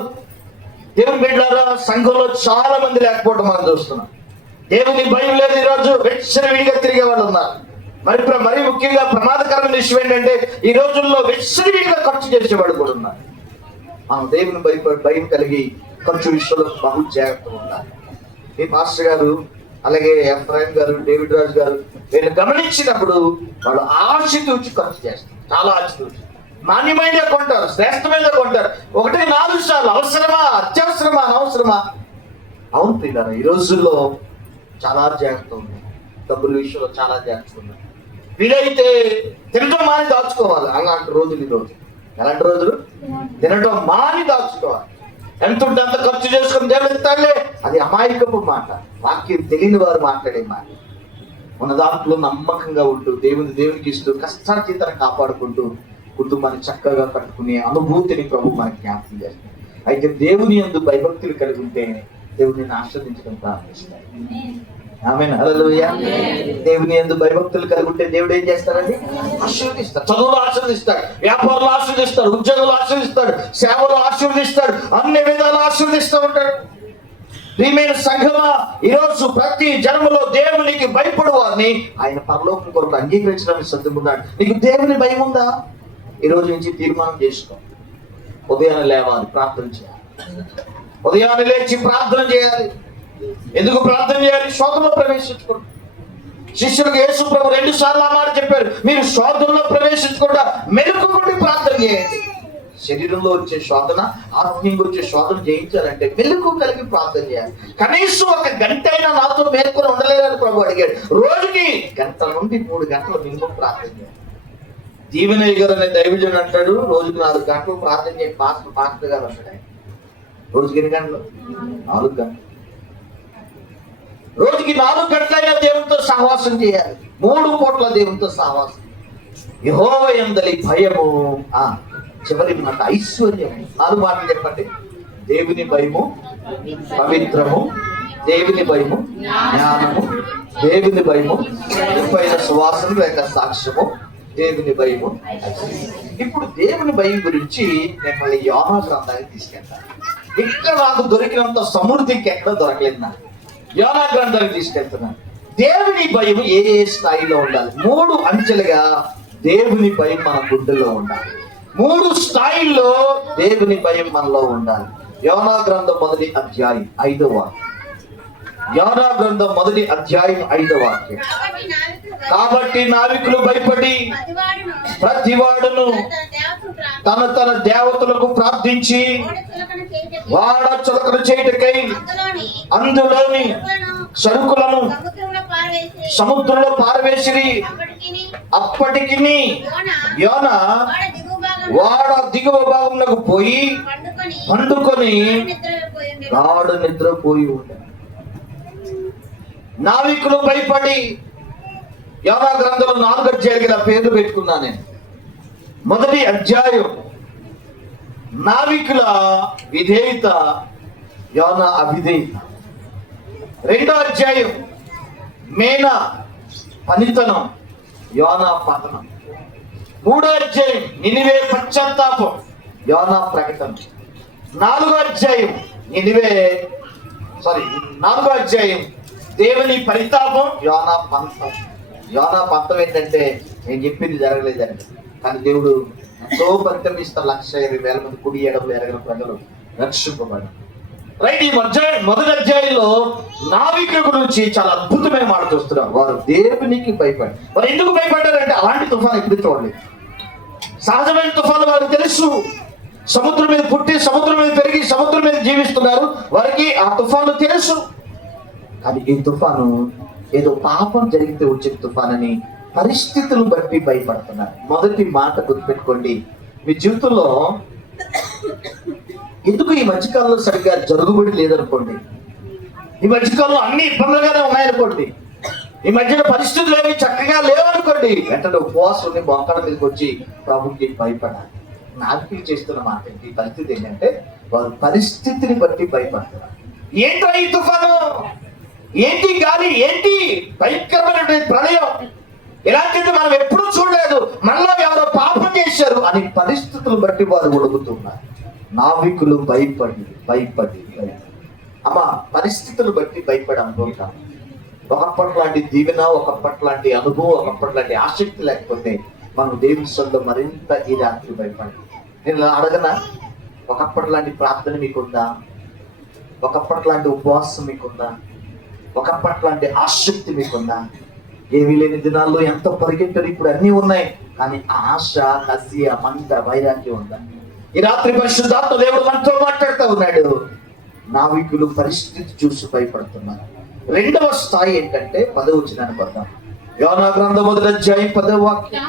దేవుని బిడ్డలారా, సంఘంలో చాలా మంది లేకపోవడం మనం చూస్తున్నాం. దేవుని భయం లేదు. ఈరోజు విడిగా తిరిగే వాళ్ళు ఉన్నారు. మరి ముఖ్యంగా ప్రమాదకరమైన విషయం ఏంటంటే, ఈ రోజుల్లో విడిగా ఖర్చు చేసేవాడు కూడా ఉన్నారు. మనం దేవుని భయం కలిగి ఖర్చు విషయంలో బహు జాగ్రత్తగా ఉండాలి. ఈ మాస్టర్ గారు, అలాగే ఎఫ్రాయిం గారు, డేవిడ్ రాజు గారు, వీళ్ళు గమనించినప్పుడు వాళ్ళు ఆశతూచి ఖర్చు చేస్తారు. చాలా ఆశతూచి నాణ్యమైన కొంటారు, శ్రేష్టమైన కొంటారు. 1-4 సార్లు అవసరమా, అత్యవసరమా, అనవసరమా, అవును ప్రియులారా, ఈ రోజుల్లో చాలా జాగ్రత్త ఉంది, డబ్బుల విషయంలో చాలా జాగ్రత్త ఉంది. వీలైతే తినటం మాని దాచుకోవాలి. అలాంటి రోజులు ఈ రోజు. ఎలాంటి రోజులు? తినటం మాని దాచుకోవాలి. ఎంత ఉంటే అంత ఖర్చు చేసుకుని దేవుడు ఇస్తాడులే, అది అమాయకపు మాట, వాక్యం తెలియని వారు మాట్లాడే మాట. మన దాంట్లో నమ్మకంగా ఉంటూ దేవునికి ఇస్తూ కష్టార్జితను కాపాడుకుంటూ కుటుంబాన్ని చక్కగా కట్టుకునే అనుభూతిని ప్రభు మనకి జ్ఞాపకం చేస్తాడు. అయితే దేవుని యందు భయభక్తులు కలిగి ఉంటే దేవుడిని ఆశ్రదించడం ప్రారంభిస్తాడు. ఆమేన్, హల్లెలూయా. దేవుని యందు భయభక్తులు కలిగి ఉంటే దేవుడు ఏం చేస్తాడండి? ఆశీర్వదిస్తాడు. చదువులు ఆశీర్వదిస్తాడు, వ్యాపారులు ఆశీర్వదిస్తాడు, ఉద్యోగులు ఆశీర్వదిస్తాడు, సేవలు ఆశీర్వదిస్తాడు, అన్ని విధాలు ఆశీర్వదిస్తూ ఉంటాడు. ప్రియమైన సంఘమా, ఈరోజు ప్రతి జన్మలో దేవునికి భయపడు వారిని ఆయన పరలోకం కొరకు అంగీకరించడానికి సిద్ధమున్నాడు. నీకు దేవుని భయం ఉందా? ఈ రోజు నుంచి తీర్మానం చేసుకో. ఉదయాన్నే లేవాలి, ప్రార్థన చేయాలి. ఉదయాన్నే లేచి ప్రార్థన చేయాలి. ఎందుకు ప్రార్థన చేయాలి? శోధనలో ప్రవేశించకూడదు. శిష్యులకు యేసు ప్రభు 2 సార్లు ఆ మాట చెప్పారు, మీరు శోధనలో ప్రవేశించకుండా మెలుకుని ప్రార్థన చేయండి. శరీరంలో వచ్చే శోధన, ఆత్మీయంగా వచ్చే శోధన జయించాలంటే మెలుకు కలిగి ప్రార్థన చేయాలి. కనీసం 1 గంట అయినా నాతో మేల్కొని ఉండలేదని ప్రభు అడిగాడు. రోజుకి 1 గంట నుండి 3 గంటలు మినిమం ప్రార్థన చేయాలి. దీవెనయ్య గారు అనే దైవజనుడు అంటాడు, రోజుకి 4 గంటలు ప్రార్థన చేయండి. పాస్టర్ గారు అంటాడు, రోజుకి ఎన్ని గంటలు? 4 గంటలు. రోజుకి 4 గంటలైనా దేవునితో సహవాసం చేయాలి. 3 పూట్ల దేవునితో సహవాసం. యెహోవా యందలి భయము, చివరి మాట ఐశ్వర్యం. 4 మాటలు చెప్పండి. దేవుని భయము, పవిత్రము, దేవుని భయము, జ్ఞానము, దేవుని భయము, పైన సువాసన లేక సాక్ష్యము, దేవుని భయము. ఇప్పుడు దేవుని భయం గురించి మిమ్మల్ని యోనా గ్రంథానికి తీసుకెళ్తాను. ఇక్కడ నాకు దొరికినంత సమృద్ధి ఎక్కడ దొరకలేదు. నాకు యోనా గ్రంథానికి తీసుకెళ్తున్నాను. దేవుని భయం ఏ స్థాయిలో ఉండాలి? 3 అంచెలుగా దేవుని భయం మన గుండెల్లో ఉండాలి. 3 స్థాయిల్లో దేవుని భయం మనలో ఉండాలి. యోనా గ్రంథం 1వ అధ్యాయం 5వ వాక్యం. యోనా గ్రంథం 1వ అధ్యాయం 5వ వాక్యం. కాబట్టి నావికులు భయపడి ప్రతివాడును తన దేవతలకు ప్రార్థించి వాడ చులకన చేయుటకై అందులోని సరుకులను సముద్రంలో పారవేసిరి. అప్పటికి యోనా వాడ దిగువ భాగంలోకి పోయి పండుకొని గాఢ నిద్రపోయి ఉంటాడు. నావికులు భయపడి, యోనా గ్రంథంలో 4 అధ్యాయాలకి నా పేర్లు పెట్టుకున్నా నేను. 1వ అధ్యాయం నావికుల విధేయత, యోనా అవిధేయత. 2వ అధ్యాయం మేనా పనితనం, యోనా పతనం. 3వ అధ్యాయం నినివే పశ్చాత్తాపం, యోనా ప్రకటన. 4వ అధ్యాయం 4వ అధ్యాయం దేవుని పరితాపం, యోనా పంతం. యోనా పంతం ఏంటంటే, నేను చెప్పింది జరగలేదండి, కానీ దేవుడు ఎంతో పరితమిస్తారు. 1,20,000 మంది కుడి ఎడమలు ఎరగని ప్రజలు రక్షింపబడి. రైట్. ఈ 1వ అధ్యాయంలో నావికుల గురించి చాలా అద్భుతమైన మాట చూస్తున్నాం. వారు దేవునికి భయపడి. వారు ఎందుకు భయపడ్డారంటే, అలాంటి తుఫాను ఎప్పుడు చూడలేదు. సహజమైన తుఫాను వారికి తెలుసు. సముద్రం మీద పుట్టి, సముద్రం మీద పెరిగి, సముద్రం మీద జీవిస్తున్నారు. వారికి ఆ తుఫాను తెలుసు. కానీ ఈ తుఫాను ఏదో పాపం జరిగితే వచ్చే తుఫానని పరిస్థితులను బట్టి భయపడుతున్నారు. మొదటి మాట గుర్తుపెట్టుకోండి. మీ జీవితంలో ఎందుకు ఈ మధ్యకాలంలో సరిగ్గా జరుగుబడి లేదనుకోండి, ఈ మధ్యకాలంలో అన్ని ఇబ్బందులుగానే ఉన్నాయనుకోండి, ఈ మధ్యన పరిస్థితులు ఏమి చక్కగా లేవనుకోండి, వెంటనే ఉపవాసం ఉండి మొక్కల మీదకి వచ్చి ప్రభుకి భయపడాలి. నావికులు చేస్తున్న మాట ఏంటి? పరిస్థితి ఏంటంటే, వారు పరిస్థితిని బట్టి భయపడుతున్నారు. ఏంటో ఈ తుఫాను, ఏంటి గాలి, ఏంటి భయంకరమైన ప్రళయం, ఇలాంటిది మనం ఎప్పుడూ చూడలేదు, మనలో ఎవరో పాపం చేశారు అని పరిస్థితులు బట్టి వారు ఒడుగుతున్నారు. నావికులు భయపడి అమ్మ పరిస్థితులు బట్టి భయపడి అనుకుంటాం. ఒకప్పట్లాంటి దీవెన, ఒకప్పట్లాంటి అనుభవం, ఒకప్పట్లాంటి ఆసక్తి లేకపోతే మనం దేవుని సొంతం మరింత ఈ రాత్రి భయపడి. నేను అడగనా, ఒకప్పట్లాంటి ప్రార్థన మీకుందా? ఒకప్పట్లాంటి ఉపవాసం మీకుందా? ఒకప్పట్లాంటి ఆసక్తి మీకుందా? ఏమీ లేని దినాల్లో ఎంత పరిగెట్టరు, ఇప్పుడు అన్నీ ఉన్నాయి, కానీ ఆశ, కసి, మంట, వైరాగ్యం ఉందా? ఈ రాత్రి పరిశుద్ధాత్మ దేవుడు మనతో మాట్లాడుతూ ఉన్నాడు. నావికులు పరిస్థితి చూసి భయపడుతున్నారు. రెండవ స్థాయి ఏంటంటే 10వ వచనాన్ని పడదాం. యోనా గ్రంథం 1వ అధ్యాయం 10వ వాక్యం.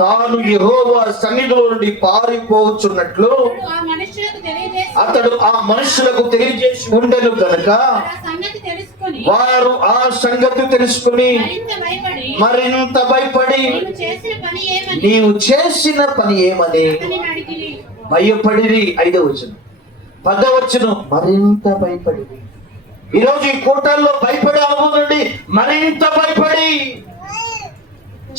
తాను యెహోవా సన్నిధిలో నుండి పారిపోవచ్చున్నట్లు అతడు ఆ మనుషులకు తెలియజేసి ఉండెను గనుక వారు ఆ సంగతి తెలుసుకుని మరింత భయపడి నీవు చేసిన పని ఏమని భయపడిరి. 5వ వచనం. 10వ వచనం మరింత భయపడి. ఈరోజు ఈ కూటల్లో భయపడే అనుభవం నుండి మరింత భయపడి,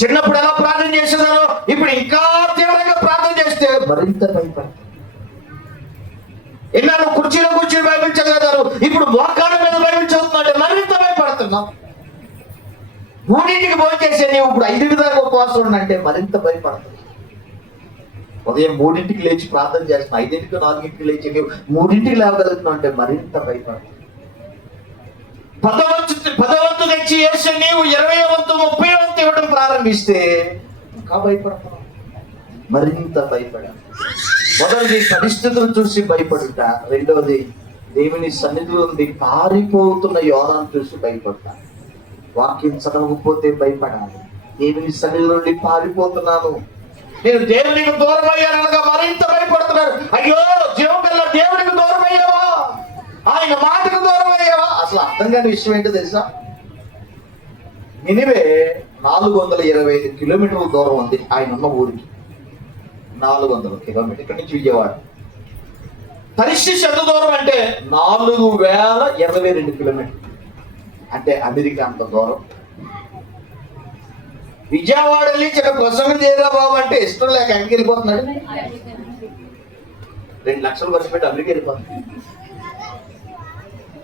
చిన్నప్పుడు ఎలా ప్రార్థన చేసేదారో ఇప్పుడు ఇంకా తీవ్రంగా ప్రార్థన చేస్తే మరింత భయపడి, ఎన్నాళ్ళు కుర్చీలో కూర్చొని బైబిల్ చదివేదారు ఇప్పుడు మోకాళ్ళ మీద బైబిల్ చదువుతుంటే మరింత భయపడుతున్నాం. 3ంటికి భోజనం చేసే నీవు ఇప్పుడు 5 దాకా ఉపవాసం ఉండంటే మరింత భయపడుతున్నావు. ఉదయం 3ంటికి లేచి ప్రార్థన చేస్తున్నావు, 5ంటికి 4ంటికి లేచి నీవు 3ంటికి లేవగలుగుతున్నావు అంటే మరింత భయపడుతున్నావు. 10వ వంతు తెచ్చి వేసి నీవు 20వ వంతు 30వ వంతు ఇవ్వడం ప్రారంభిస్తే ఇంకా భయపడుతున్నావు, మరింత భయపడాలి. మొదటిది పరిస్థితులు చూసి భయపడుట, రెండవది దేవుని సన్నిధిలో నుండి పారిపోతున్న యోనాను చూసి భయపడతా. వాక్యం చదవకపోతే భయపడాలి. దేవుని సన్నిధిలో నుండి పారిపోతున్నాను, నేను దేవునికి దూరం అయ్యానగా మరింత భయపడుతున్నారు. అయ్యో జీవం కల్లా దేవునికి దూరం అయ్యావా, ఆయన మాటకు దూరం అయ్యావా? అసలు అర్థం కాని విషయం ఏంటో తెలుసా? నినివే 425 కిలోమీటర్ల దూరం ఉంది ఆయన ఉన్న ఊరికి. 400 కిలోమీటర్ ఇక్కడి నుంచి విజయవాడ. పరిస్థితి ఎంత దూరం అంటే 4022 కిలోమీటర్లు, అంటే అమెరికా అంత దూరం. విజయవాడ వెళ్ళి చిన్న ప్రసంగం చేయరా బాబు అంటే ఇష్టం లేక ఎక్కడికి వెళ్ళిపోతున్నాడు. 2 లక్షలు ఖర్చు పెట్టి అమెరికా వెళ్ళిపోతున్నాడు.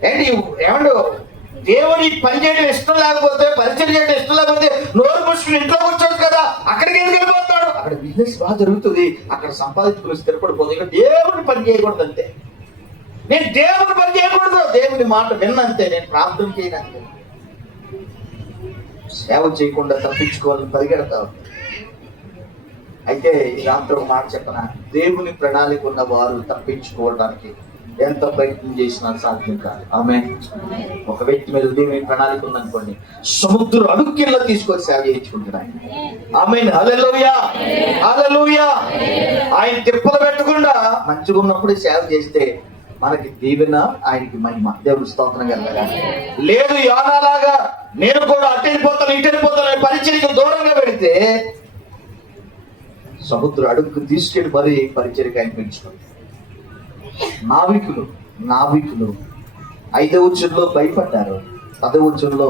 ఏంటి ఏమండు, దేవుడి పని చేయడం ఇష్టం లేకపోతే, పరిచయం చేయడం ఇష్టం లేకపోతే నోరు పుష్కుని ఇంట్లో కూర్చోదు కదా, అక్కడికి ఎందుకు వెళ్ళిపోతాడు? అక్కడ బిజినెస్ బాగా జరుగుతుంది, అక్కడ సంపాదించుకుని స్థిరపడిపోతుంది. ఇక్కడ దేవుని పని చేయకూడదు అంతే. నేను దేవుని పని చేయకూడదు, దేవుని మాట విన్నంతే, నేను ప్రార్థన చేయనంతే. సేవ చేయకుండా తప్పించుకోవాలని పరిగెడతావు. అయితే ఈ రాత్రి ఒక మాట చెప్పనా, దేవుని ప్రణాళిక ఉన్న వారు తప్పించుకోవడానికి ఎంత ప్రయత్నం చేసినా సాధ్యం కాదు. ఆమె ఒక వ్యక్తి మీద దేవుని ప్రణాళిక ఉందనుకోండి, సముద్రం అడుక్కిళ్ళ తీసుకొని సేవ చేయించుకుంటున్నాయి. ఆమె హల్లెలూయా హల్లెలూయా. ఆయన తిప్పలు పెట్టకుండా మంచిగా ఉన్నప్పుడే సేవ చేస్తే మనకి దీవెన, ఆయనకి మహిమ. దేవుని స్తోత్రం కలగాలి. లేదు యోనాలాగా నేను కూడా అటు వెళ్ళిపోతాను ఇటు వెళ్ళిపోతాను పరిచర్యకు దూరంగా పెడితే సముద్రం అడుగు తీసుకెళ్లి మరి పరిచర్యకు ఆయన పెంచుకుంది. నావికులు 5వ వచనంలో భయపడ్డారు. 10వ వచనంలో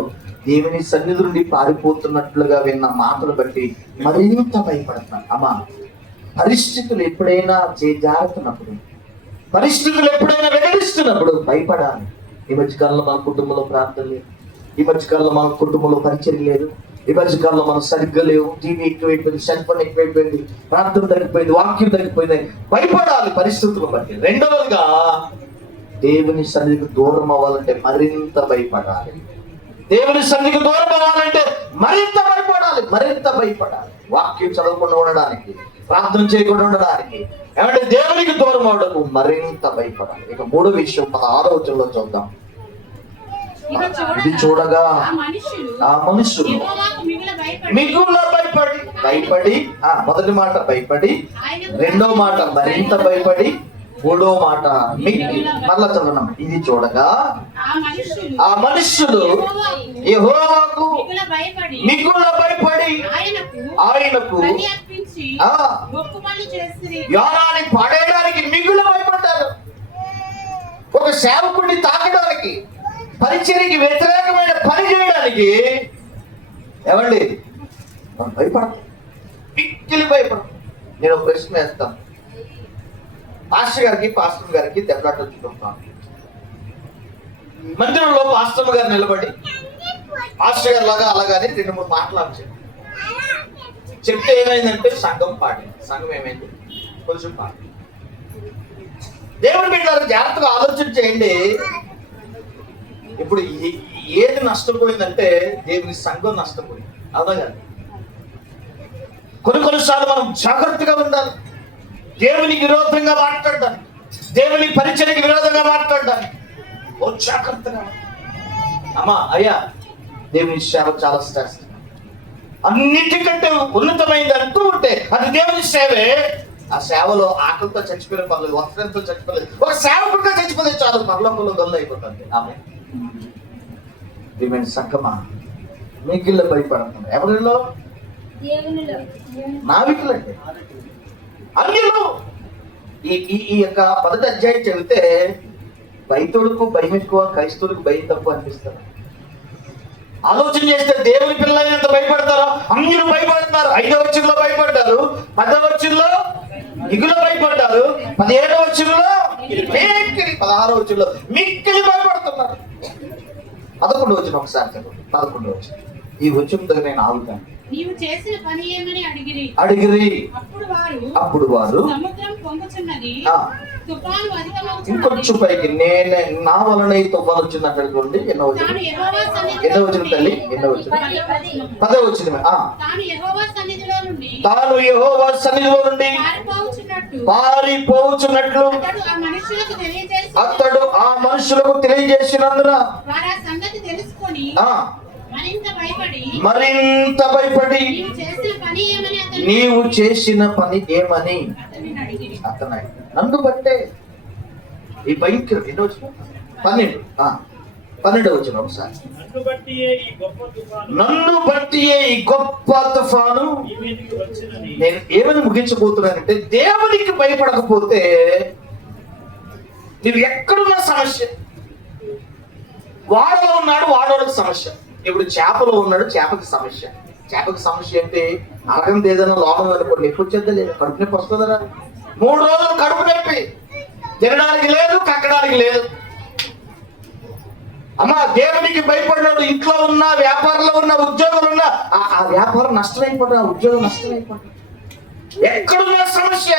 దేవుని సన్నిధి నుండి పారిపోతున్నట్లుగా విన్న మాటలు బట్టి మరింత భయపడతారు. అమ్మా, పరిస్థితులు ఎప్పుడైనా చేజారుతున్నప్పుడు, పరిస్థితులు ఎప్పుడైనా వెల్లడిస్తున్నప్పుడు భయపడాలి. ఈ మధ్యకాలంలో మన కుటుంబంలో ప్రార్థన లేదు, ఈ మధ్యకాలంలో మన కుటుంబంలో పరిచయం లేదు, ఈ మధ్యకాలంలో మనం సరిగ్గా లేవు, టీవీ ఎక్కువైపోయింది, సెల్ ఫోన్ ఎక్కువైపోయింది, ప్రార్థన తగ్గిపోయింది, వాక్యం తగ్గిపోయింది. భయపడాలి పరిస్థితులు బట్టి. రెండవదిగా దేవుని సన్నిధికి దూరం అవ్వాలంటే మరింత భయపడాలి. దేవుని సన్నిధికి దూరం అవ్వాలంటే మరింత భయపడాలి, మరింత భయపడాలి. వాక్యం చదవకుండా ఉండడానికి, ప్రార్థన చేయకుండా ఉండడానికి, ఏమంటే దేవునికి దూరం అవడానికి మరింత భయపడాలి. ఇక 3వ విషయం 16వ వచనంలో చూద్దాం. ఇది చూడగా ఆ మనుషులు మిగుల భయపడి, మొదటి మాట భయపడి, రెండో మాట మరింత భయపడి, 3వ మాట మళ్ళా చదవడం. ఇది చూడగా ఆ మనుషులు యెహోవాకు మిగుల భయపడి ఆయనకు యోనాని పడేయడానికి మిగుల భయపడ్డారు. ఒక సేవకుడిని తాకడానికి, పరిచర్యకి వ్యతిరేకమైన పని చేయడానికి ఏమండి మనం భయపడతాం, పిక్కిలి భయపడతాం. నేను ఒక ప్రశ్న వేస్తాను. పాస్టర్ గారికి దెబ్బలాట వచ్చుకుంటాను. మందిరంలో పాస్టర్ గారు నిలబడి పాస్టర్ గారు లాగా అలాగానే 2-3 మాట్లాడారు. చెప్తే ఏమైందంటే సంఘం పాడింది. సంఘం ఏమైంది? కొంచెం పాడింది. దేవుని బిడ్డలారా జాగ్రత్తగా ఆలోచన చేయండి. ఇప్పుడు ఏది నష్టపోయిందంటే దేవుని సంఘం నష్టపోయింది. అవునా కాదు? కొన్నిసార్లు మనం జాగ్రత్తగా ఉండాలి. దేవునికి విరోధంగా మాట్లాడడానికి, దేవుని పరిచర్యకి విరోధంగా మాట్లాడడానికి ఓ జాగ్రత్తగా. అమ్మా అయ్యా, దేవుని సేవ చాలా శ్రేష్టం, అన్నిటికంటే ఉన్నతమైంది అంటూ ఉంటే అది దేవుని సేవే. ఆ సేవలో ఆకలితో చచ్చిపోయిన పర్లేదు, వస్త్రంతో చచ్చిపోలేదు, ఒక సేవకుడిగా చచ్చిపోతే చాలు, పరలోకంలో గొల్లు అయిపోతుంది. ఆమె సంకమా మిగిలిన భయపడుతుంది. ఎవరిలో? నావికులండి, అన్యులు. ఈ యొక్క మొదటి అధ్యాయం చదివితే బయటోడుకు భయం ఎక్కువ, క్రైస్తవుడికి భయం తక్కువ అనిపిస్తారు. ఆలోచన చేస్తే దేవుని పిల్లలు ఎంత భయపడతారో, అన్యులు భయపడతారు. 5వ వచనంలో భయపడ్డారు, 10వ వచనంలో మిగులు భయపడ్డారు, 17వ వచనంలో 16వ వచనంలో మిక్కిలి భయపడుతున్నారు. 11వ వచనం ఒకసారి చదువు. 11వ వచనం ఈ వచనం దగ్గర నేను ఆగుతాను. నీవు చేసిన పని ఏమని అడిగిరి. అప్పుడు వారు సముద్రం పొంగుచున్నది, తుఫాను అధికమవుచున్నది. ఇంకొంచెం పైకి, నేను నా వలన ఈ తుఫాను వచ్చింది అక్కడికి. ఎన్నో వచ్చిన తల్లి, ఎన్నో వచ్చిన 10వ వచనం. తాను యెహోవా సన్నిధిలో నుండి పారిపోవుచున్నట్లు అతడు ఆ మనుషులకు తెలియజేసినందున మరింత భయపడి నీవు చేసిన పని ఏమని అతను నన్ను బట్టే ఈ భయంకర. ఎన్నో వచ్చిన 12వ వచనం ఒకసారి. నన్ను బట్టియే ఈ గొప్ప తుఫాను. నేను ఏమని ముగించబోతున్నానంటే, దేవునికి భయపడకపోతే నువ్వు ఎక్కడున్న సమస్య. వాడలో ఉన్నాడు, వాడోడికి సమస్య. ఇప్పుడు చేపలో ఉన్నాడు, చేపకి సమస్య. చేపకి సమస్య ఏంటి? అరగం ఏదైనా లోపం అనుకోండి, ఎప్పుడు చెద్ద లేదు, కడుపు నొప్పి వస్తుందా? 3 రోజులు కడుపు నొప్పి, తినడానికి లేదు, కక్కడానికి లేదు. అమ్మా, దేవునికి భయపడినాడు, ఇంట్లో ఉన్నా, వ్యాపారంలో ఉన్న, ఉద్యోగంలో ఉన్నా, ఆ వ్యాపారం నష్టమైపోతుంది, ఆ ఉద్యోగం నష్టమైపోతుంది. ఎక్కడున్న సమస్య.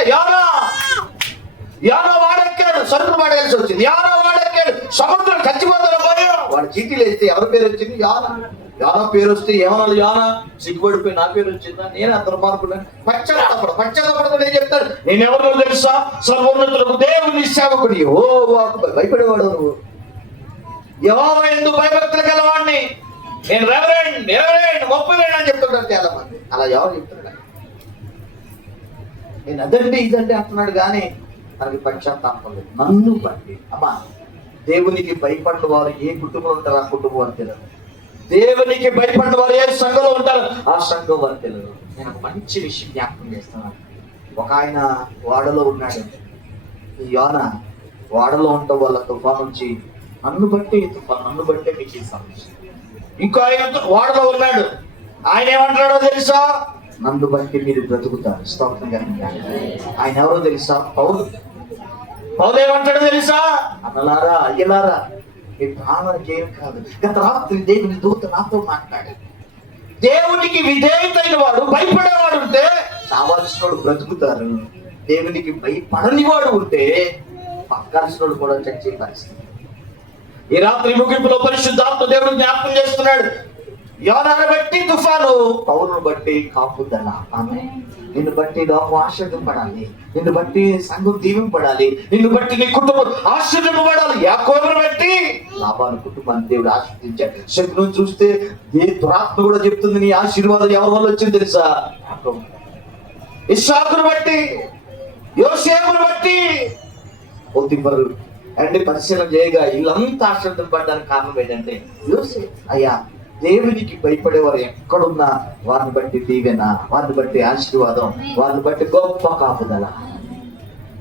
యానో వాడెక్కాడు, సరుకులు వాడేయాల్సి వచ్చింది. యానో వాడెక్కాడు, సముద్రం చచ్చిపోతాడు భయం. వాడు చీటీలు వేస్తే ఎవరి పేరు వచ్చింది? యానా పేరు వస్తే ఏమన్నా యానా సిగ్గుపడిపోయి నా పేరు వచ్చిందా? నేను అంత మార్పున్నాను. పశ్చాత్తపడతాడు. ఏం చెప్తాడు? నేను ఎవరినో తెలుసా? సర్వోన్నతులకు దేవుని సేవకుడి. ఓ భయపడేవాడు నువ్వు. యెహోవా యందు భయభక్తులు గలవాడిని నేను, రెవరెండ్ 30 అని చెప్తుంటారు చాలా మంది. అలా ఎవరు చెప్తున్నాడు? నేను అదండి ఇదండి అంటున్నాడు, కానీ మనకి పశ్చాత్తాపం లేదు. నన్ను బట్టి. అమ్మా, దేవునికి భయపడిన వారు ఏ కుటుంబంలో ఉంటారు, ఆ కుటుంబం అని తెలియదు. దేవునికి భయపడిన వారు ఏ సంఘంలో ఉంటారు, ఆ సంఘం అని తెలియదు. నేను ఒక మంచి విషయం జ్ఞాపకం చేస్తున్నాను. ఒక ఆయన వాడలో ఉన్నాడు. ఈ యోనా వాడలో ఉండటం వల్ల తుఫాను నుంచి నన్ను బట్టి తుఫాను, నన్ను బట్టే మీకు ఈ సమస్య. ఇంకో ఆయన వాడలో ఉన్నాడు. ఆయన ఏమంటాడో తెలుసా? నన్ను బట్టి మీరు బ్రతుకుతారు. స్తోత్రంగా. ఆయన ఎవరో తెలుసా? పౌలు ఏమంటాడో తెలుసా? అన్నలారా, అయ్యలారా, మీ ప్రాణానికి ఏం కాదు. గత రాత్రి దేవుని దూత నాతో మాట్లాడాడు. దేవునికి విధేయతైన వాడు, భయపడేవాడు ఉంటే కావాల్సిన వాడు బ్రతుకుతారు. దేవునికి భయపడని వాడు ఉంటే పక్కాల్సిన వాడు కూడా చచ్చే పరిస్థితి. ఈ రాత్రి ముగింపులో పరిశుద్ధాత్మ దేవుడు జ్ఞాపకం చేస్తున్నాడు. యోనాను బట్టి తుఫాను, పౌలును బట్టి కాపుదల. ఆమె నిన్ను బట్టి లోకం ఆశీర్వదింపడాలి, నిన్ను బట్టి సంఘం దీవింపడాలి, నిన్ను బట్టి నీ కుటుంబం ఆశీర్వదింపబడాలి. యాకోబును బట్టి లాబాను కుటుంబాన్ని దేవుడు ఆశీర్వదించాడు. శకును చూస్తే దురాత్మ కూడా చెప్తుంది, నీ ఆశీర్వాదం ఎవరి వల్ల వచ్చింది తెలుసా? ఇస్సాకును బట్టి, యోసేపును బట్టి, పోతీఫరు అంటే పరిశీలన చేయగా వీళ్ళంతా ఆశీర్వదింపడానికి కారణం ఏంటంటే యోసేపు. అయ్యా, దేవునికి భయపడేవారు ఎక్కడున్నా వారిని బట్టి దీవెన, వారిని బట్టి ఆశీర్వాదం, వారిని బట్టి గొప్ప కాపుదల.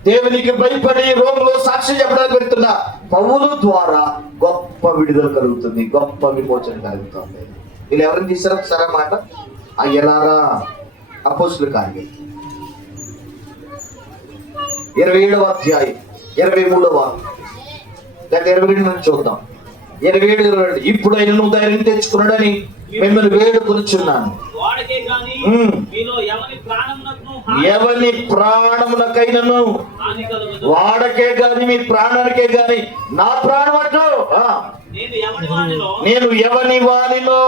దేవునికి భయపడి రోగులో సాక్షి చెప్పడానికి వెళ్తున్న పౌలు ద్వారా గొప్ప విడుదల కలుగుతుంది, గొప్ప విమోచన కలుగుతుంది. వీళ్ళు ఎవరిని తీసారో ఒకసారి మాట. ఆ ఎలారా అపోస్తుల కార్యం 27వ అధ్యాయం 23వ లేదా 27 నుంచి చూద్దాం. 27 ఇప్పుడు ఆయన నువ్వు ధైర్యం తెచ్చుకున్నాడని మిమ్మల్ని వేడుకొనుచున్నాను. ఎవని ప్రాణమునకైనను వాడకే గాని మీ ప్రాణానికే గాని నా ప్రాణం అంటూ నేను ఎవని వానిలో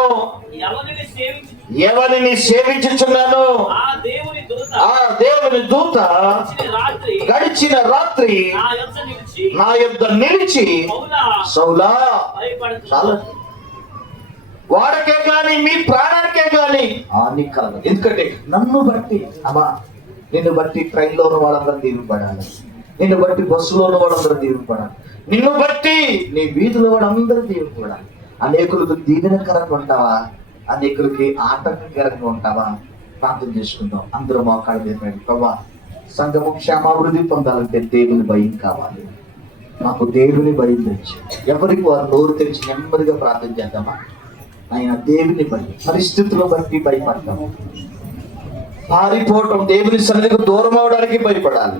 ఎవరిని సేవించుచున్నాను ఆ దేవుని దూత ఆ దేవుని దూత గడిచిన రాత్రి గడిచిన రాత్రి నా యొద్ద నిలిచి నా యొద్ద నిలిచి పౌలా సౌలా భయపడుతున్నాడు. చాలా వాడికే గాని మీ ప్రాణానికే గాని హాని కలగదు. ఎందుకంటే నన్ను బట్టి అమ్మా, నిన్ను బట్టి ట్రైన్లో ఉన్న వాళ్ళందరూ దీవిపడాలి, నిన్ను బట్టి బస్సులో ఉన్న వాళ్ళందరూ దీవిపడాలి, నిన్ను బట్టి నీ వీధిలో వాళ్ళందరూ దీవిపడాలి. అనేకులకు దీవెనకరంగా ఉంటావా, అనేకులకి ఆటంకకరంగా ఉంటావా? ప్రార్థన చేసుకుందాం. అందరూ మోకాళ్ళు చెప్పండి. ప్రభా, సంఘము క్షేమాభివృద్ధి పొందాలంటే దేవుని భయం కావాలి. మాకు దేవుని భయం తెచ్చి ఎవరికి వారు నోరు తెరిచి నెమ్మదిగా ప్రార్థన చేద్దామా? ఆయన దేవుని భయం, పరిస్థితులను బట్టి భయపడతాము. పారిపోవటం, దేవుని సన్నిధికి దూరం అవడానికి భయపడాలి.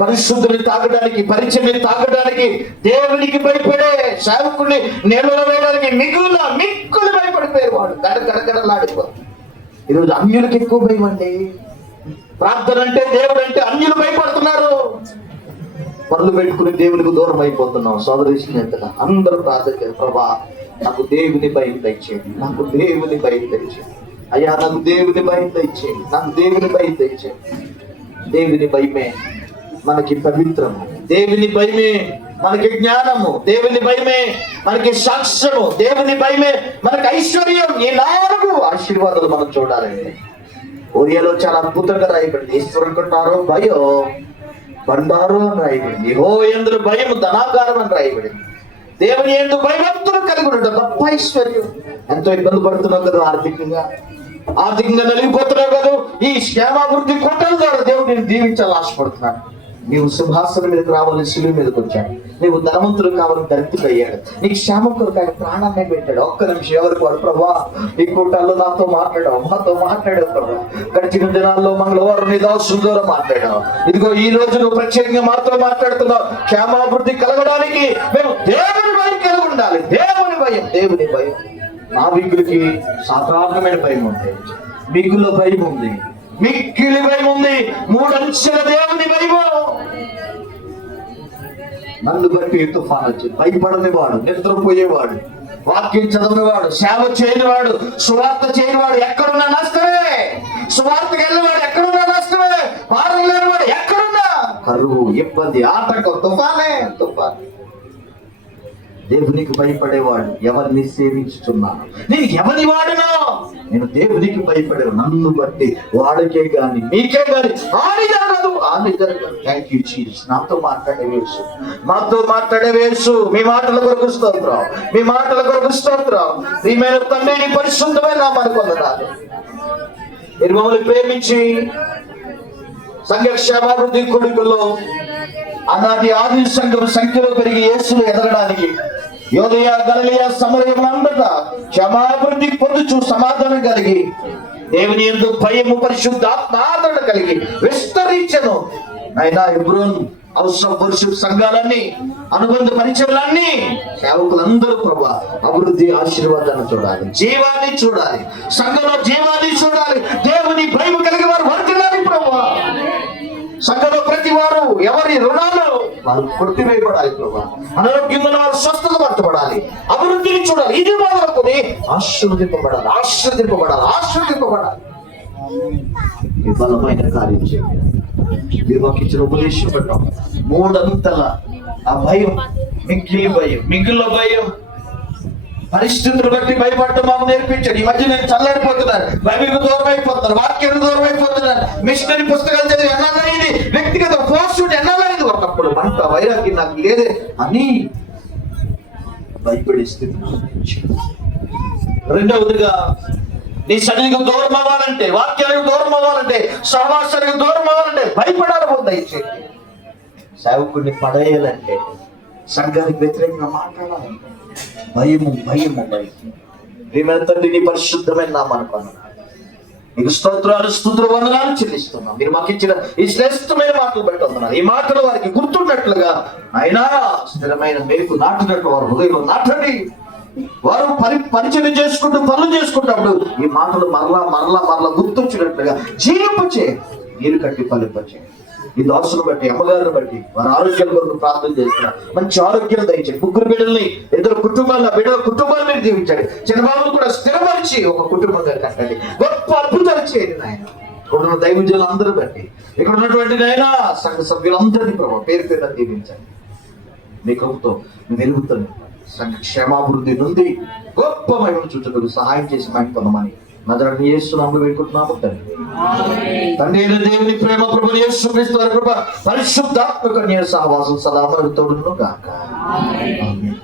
పరిశుద్ధుని తాకడానికి, పరిచయం తాకడానికి దేవునికి భయపడే సేవకుడిని నీళ్ళలో వేయడానికి మిక్కులు భయపడిపోయేవాడు. గడగడలాడిపోడు. ఈరోజు అన్యులకు ఎక్కువ భయం అండి. ప్రార్థన అంటే, దేవుడు అంటే అన్యులు భయపడుతున్నారు. పనులు పెట్టుకుని దేవునికి దూరం అయిపోతున్నాం. సోదరి స్నేహితులు అందరూ ప్రార్థన చేయాలి. ప్రభా, నాకు దేవుని భయం తెచ్చేయండి, నాకు దేవుని భయం తెచ్చేయండి అయ్యా, నాకు దేవుని భయం తెచ్చేయండి, నాకు దేవుని భయం తెచ్చేయండి. దేవుని భయమే మనకి పవిత్రము, దేవుని భయమే మనకి జ్ఞానము, దేవుని భయమే మనకి సాక్ష్యము, దేవుని భయమే మనకి ఐశ్వర్యం. ఈ 4 ఆశీర్వాదాలు మనం చూడాలండి. ఒరియాలో చాలా అద్భుతంగా రాయబడింది. ఈశ్వరుకుంటారో భయం బండారు అని రాయబడింది. యెహో యందు భయం ధనాగారం అని రాయబడింది. దేవుని యందు భయభక్తులు కలిగి ఉండటం గొప్ప ఐశ్వర్యం. ఎంతో ఇబ్బంది పడుతున్నాం కదా, ఆర్థికంగా నలిగిపోతున్నావు కదా. ఈ క్షేమాభివృద్ధి కొట్టల ద్వారా దేవుడు నేను దీవించాలని ఆశపడుతున్నాను. నీవు సింహాసనం మీదకి రావాలని శిలువ మీదకి వచ్చాడు. నీవు ధనవంతులు కావాలని దరిద్రుడు అయ్యాడు. నీకు క్షేమం కొరకు ఆయన ప్రాణాన్ని పెట్టాడు. ఒక్క నిమిషం ఎవరికి వాడు, ప్రభా ఈ కూటాల్లో నాతో మాట్లాడావు, ప్రభా. గడిచిన దినాల్లో మంగళవారం నీ దాసుల ద్వారా మాట్లాడావు. ఇదిగో ఈ రోజు నువ్వు ప్రత్యేకంగా మాతో మాట్లాడుతున్నావు. క్షేమాభివృద్ధి కలగడానికి మేము దేవుని భయం కలిగి ఉండాలి. దేవుని భయం. నా వీకులకి సాధారణమైన భయం ఉంది, మిగుల భయం ఉంది, మిక్కిలి భయం ఉంది, 3 అంచెల దేవుని భయము. నన్ను బట్టి తుఫాను వచ్చి భయపడని వాడు, నిద్రపోయేవాడు, వాక్యం చదవనివాడు, సేవ చేయనివాడు, సువార్త చేయనివాడు ఎక్కడున్నా నష్టమే. సువార్తకి వెళ్ళినవాడు ఎక్కడున్నా నష్టమే. వారం లేనివాడు ఎక్కడున్నా కరువు, ఇబ్బంది, ఆటంకం, తుఫానే. దేవునికి భయపడేవాడు ఎవరిని సేవించుతున్నాను, నేను ఎవరి వాడునో, నేను దేవునికి భయపడే. నన్ను బట్టి వాడికే గాని మీకే గాని హాని జరగదు. Thank you Jesus. మాతో మాట్లాడే యేసు, మీ మాటల కొరకు స్తోత్రం, మీ మాటల కొరకు స్తోత్రం. ప్రియమైన తండ్రి, నీ పరిశుద్ధమైన నామానికి వందనాలు. మీరు మమ్మల్ని ప్రేమించి సంఘ క్షేమాభివృద్ధి కొడుకుల్లో అనాది ఆది సంఘం సంఖ్యలో పెరిగి యేసులు ఎదగడానికి యోదయ, గలిలయ, సమరయములందట క్షమాభివృద్ధి పొందుచు సమాధానం కలిగి దేవుని యందు భయము, పరిశుద్ధాత్మ ఆదరణ కలిగి విస్తరించను. అయినా హెబ్రోన్ హౌస్ ఆఫ్ వర్షిప్ సంఘాలన్నీ, అనుబంధ పరిచయాలన్నీ, సేవకులందరూ ప్రభా అభివృద్ధి, ఆశీర్వాదాన్ని చూడాలి, జీవాన్ని చూడాలి, సంఘంలో జీవాన్ని చూడాలి. దేవుని భయం కలిగి వారు వర్ధిల్లాలి ప్రభా. సంఘంలో ప్రతి వారు ఎవరి రుణాలు వారు కొట్టివేయబడాలి ప్రభా. అనారోగ్యంగా వారు స్వస్థత పరచబడాలి, అభివృద్ధిని చూడాలి. ఇది మొదలుకొని ఆశీర్వదింపబడాలి. ఈ బలమైన కార్యం చేయాలి. మీరు మాకు ఇచ్చిన ఉపదేశం పెట్టాం 3 అంతల ఆ భయం, మిగిలిన భయం, పరిస్థితులు బట్టి భయపడటం మాకు నేర్పించాడు. ఈ మధ్య నేను చల్లారిపోతున్నాను, బైబిల్కు దూరం అయిపోతున్నాను, వాక్యానికి దూరం అయిపోతున్నాను, మిషనరీ పుస్తకాలు చదివి ఎన్నాళ్ళైంది, వ్యక్తిగత పోస్టు ఎన్నాళ్ళైంది, ఒకప్పుడు మంట వైరాగ్యం నాకు లేదే అని భయపడే స్థితి. రెండవదిగా, నీ సన్నిధికి దూరం అవ్వాలంటే, వాక్యానికి దూరం అవ్వాలంటే, సహవాసానికి దూరం అవ్వాలంటే భయపడాలి. దయచేసి సేవకుడిని పడేయాలంటే, సంఘానికి వ్యతిరేకంగా మాట్లాడాలంటే భయము. ప్రియమైన తండ్రి, నీ పరిశుద్ధమైన నామానికి వందనాలు. మీకు స్తోత్రాలు, స్తుతులు, వందనాలు చెల్లిస్తున్నాం. మీరు మాకు ఇచ్చిన ఈ శ్రేష్టమైన మాటలు బట్టి వందనాలు. ఈ మాటలు వారికి గుర్తున్నట్లుగా అయినా స్థిరమైన మేకు నాటినట్టు వారు హృదయంలో నాటండి. వారు పరిచయం చేసుకుంటూ పనులు చేసుకుంటున్నప్పుడు ఈ మాటలు మరలా గుర్తొచ్చినట్లుగా జీవింప చేయండి. నీరు కట్టి ఫలింపచేయండి. ఈ దాసును బట్టి, అమ్మగారిని బట్టి, వారి ఆరోగ్యం కొరకు ప్రార్థన చేస్తున్నారు. మంచి ఆరోగ్యం దయచేయండి. ముగ్గురు బిడ్డల్ని, ఇద్దరు కుటుంబాల బిడ్డల కుటుంబాన్ని మీరు దీవించండి. చిన్నబాబును కూడా స్థిరపరిచి ఒక కుటుంబంగా కట్టండి. గొప్ప అద్భుతాలు చేయండి నాయన. ఇక్కడ ఉన్న దైవజనులు అందరూ బట్టి, ఇక్కడ ఉన్నటువంటి నాయన సంఘ సభ్యులందరినీ ప్రభావ పేరు పేరు దీవించండి. మీ కృపతో వెలుగుతుంది. సంఘ క్షేమాభివృద్ధి నుండి గొప్ప మహిమను చుట్టూ సహాయం చేసి మహిమ పొందమని నజరేయుడైన యేసు నామములో వేడుకుంటున్నాము తండ్రి. తండ్రి అయిన దేవుని ప్రేమ, ప్రభువైన యేసు క్రీస్తు వారి కృప, పరిశుద్ధాత్మ కన్య సహవాసం సదా మనకు తోడును గాక. ఆమేన్.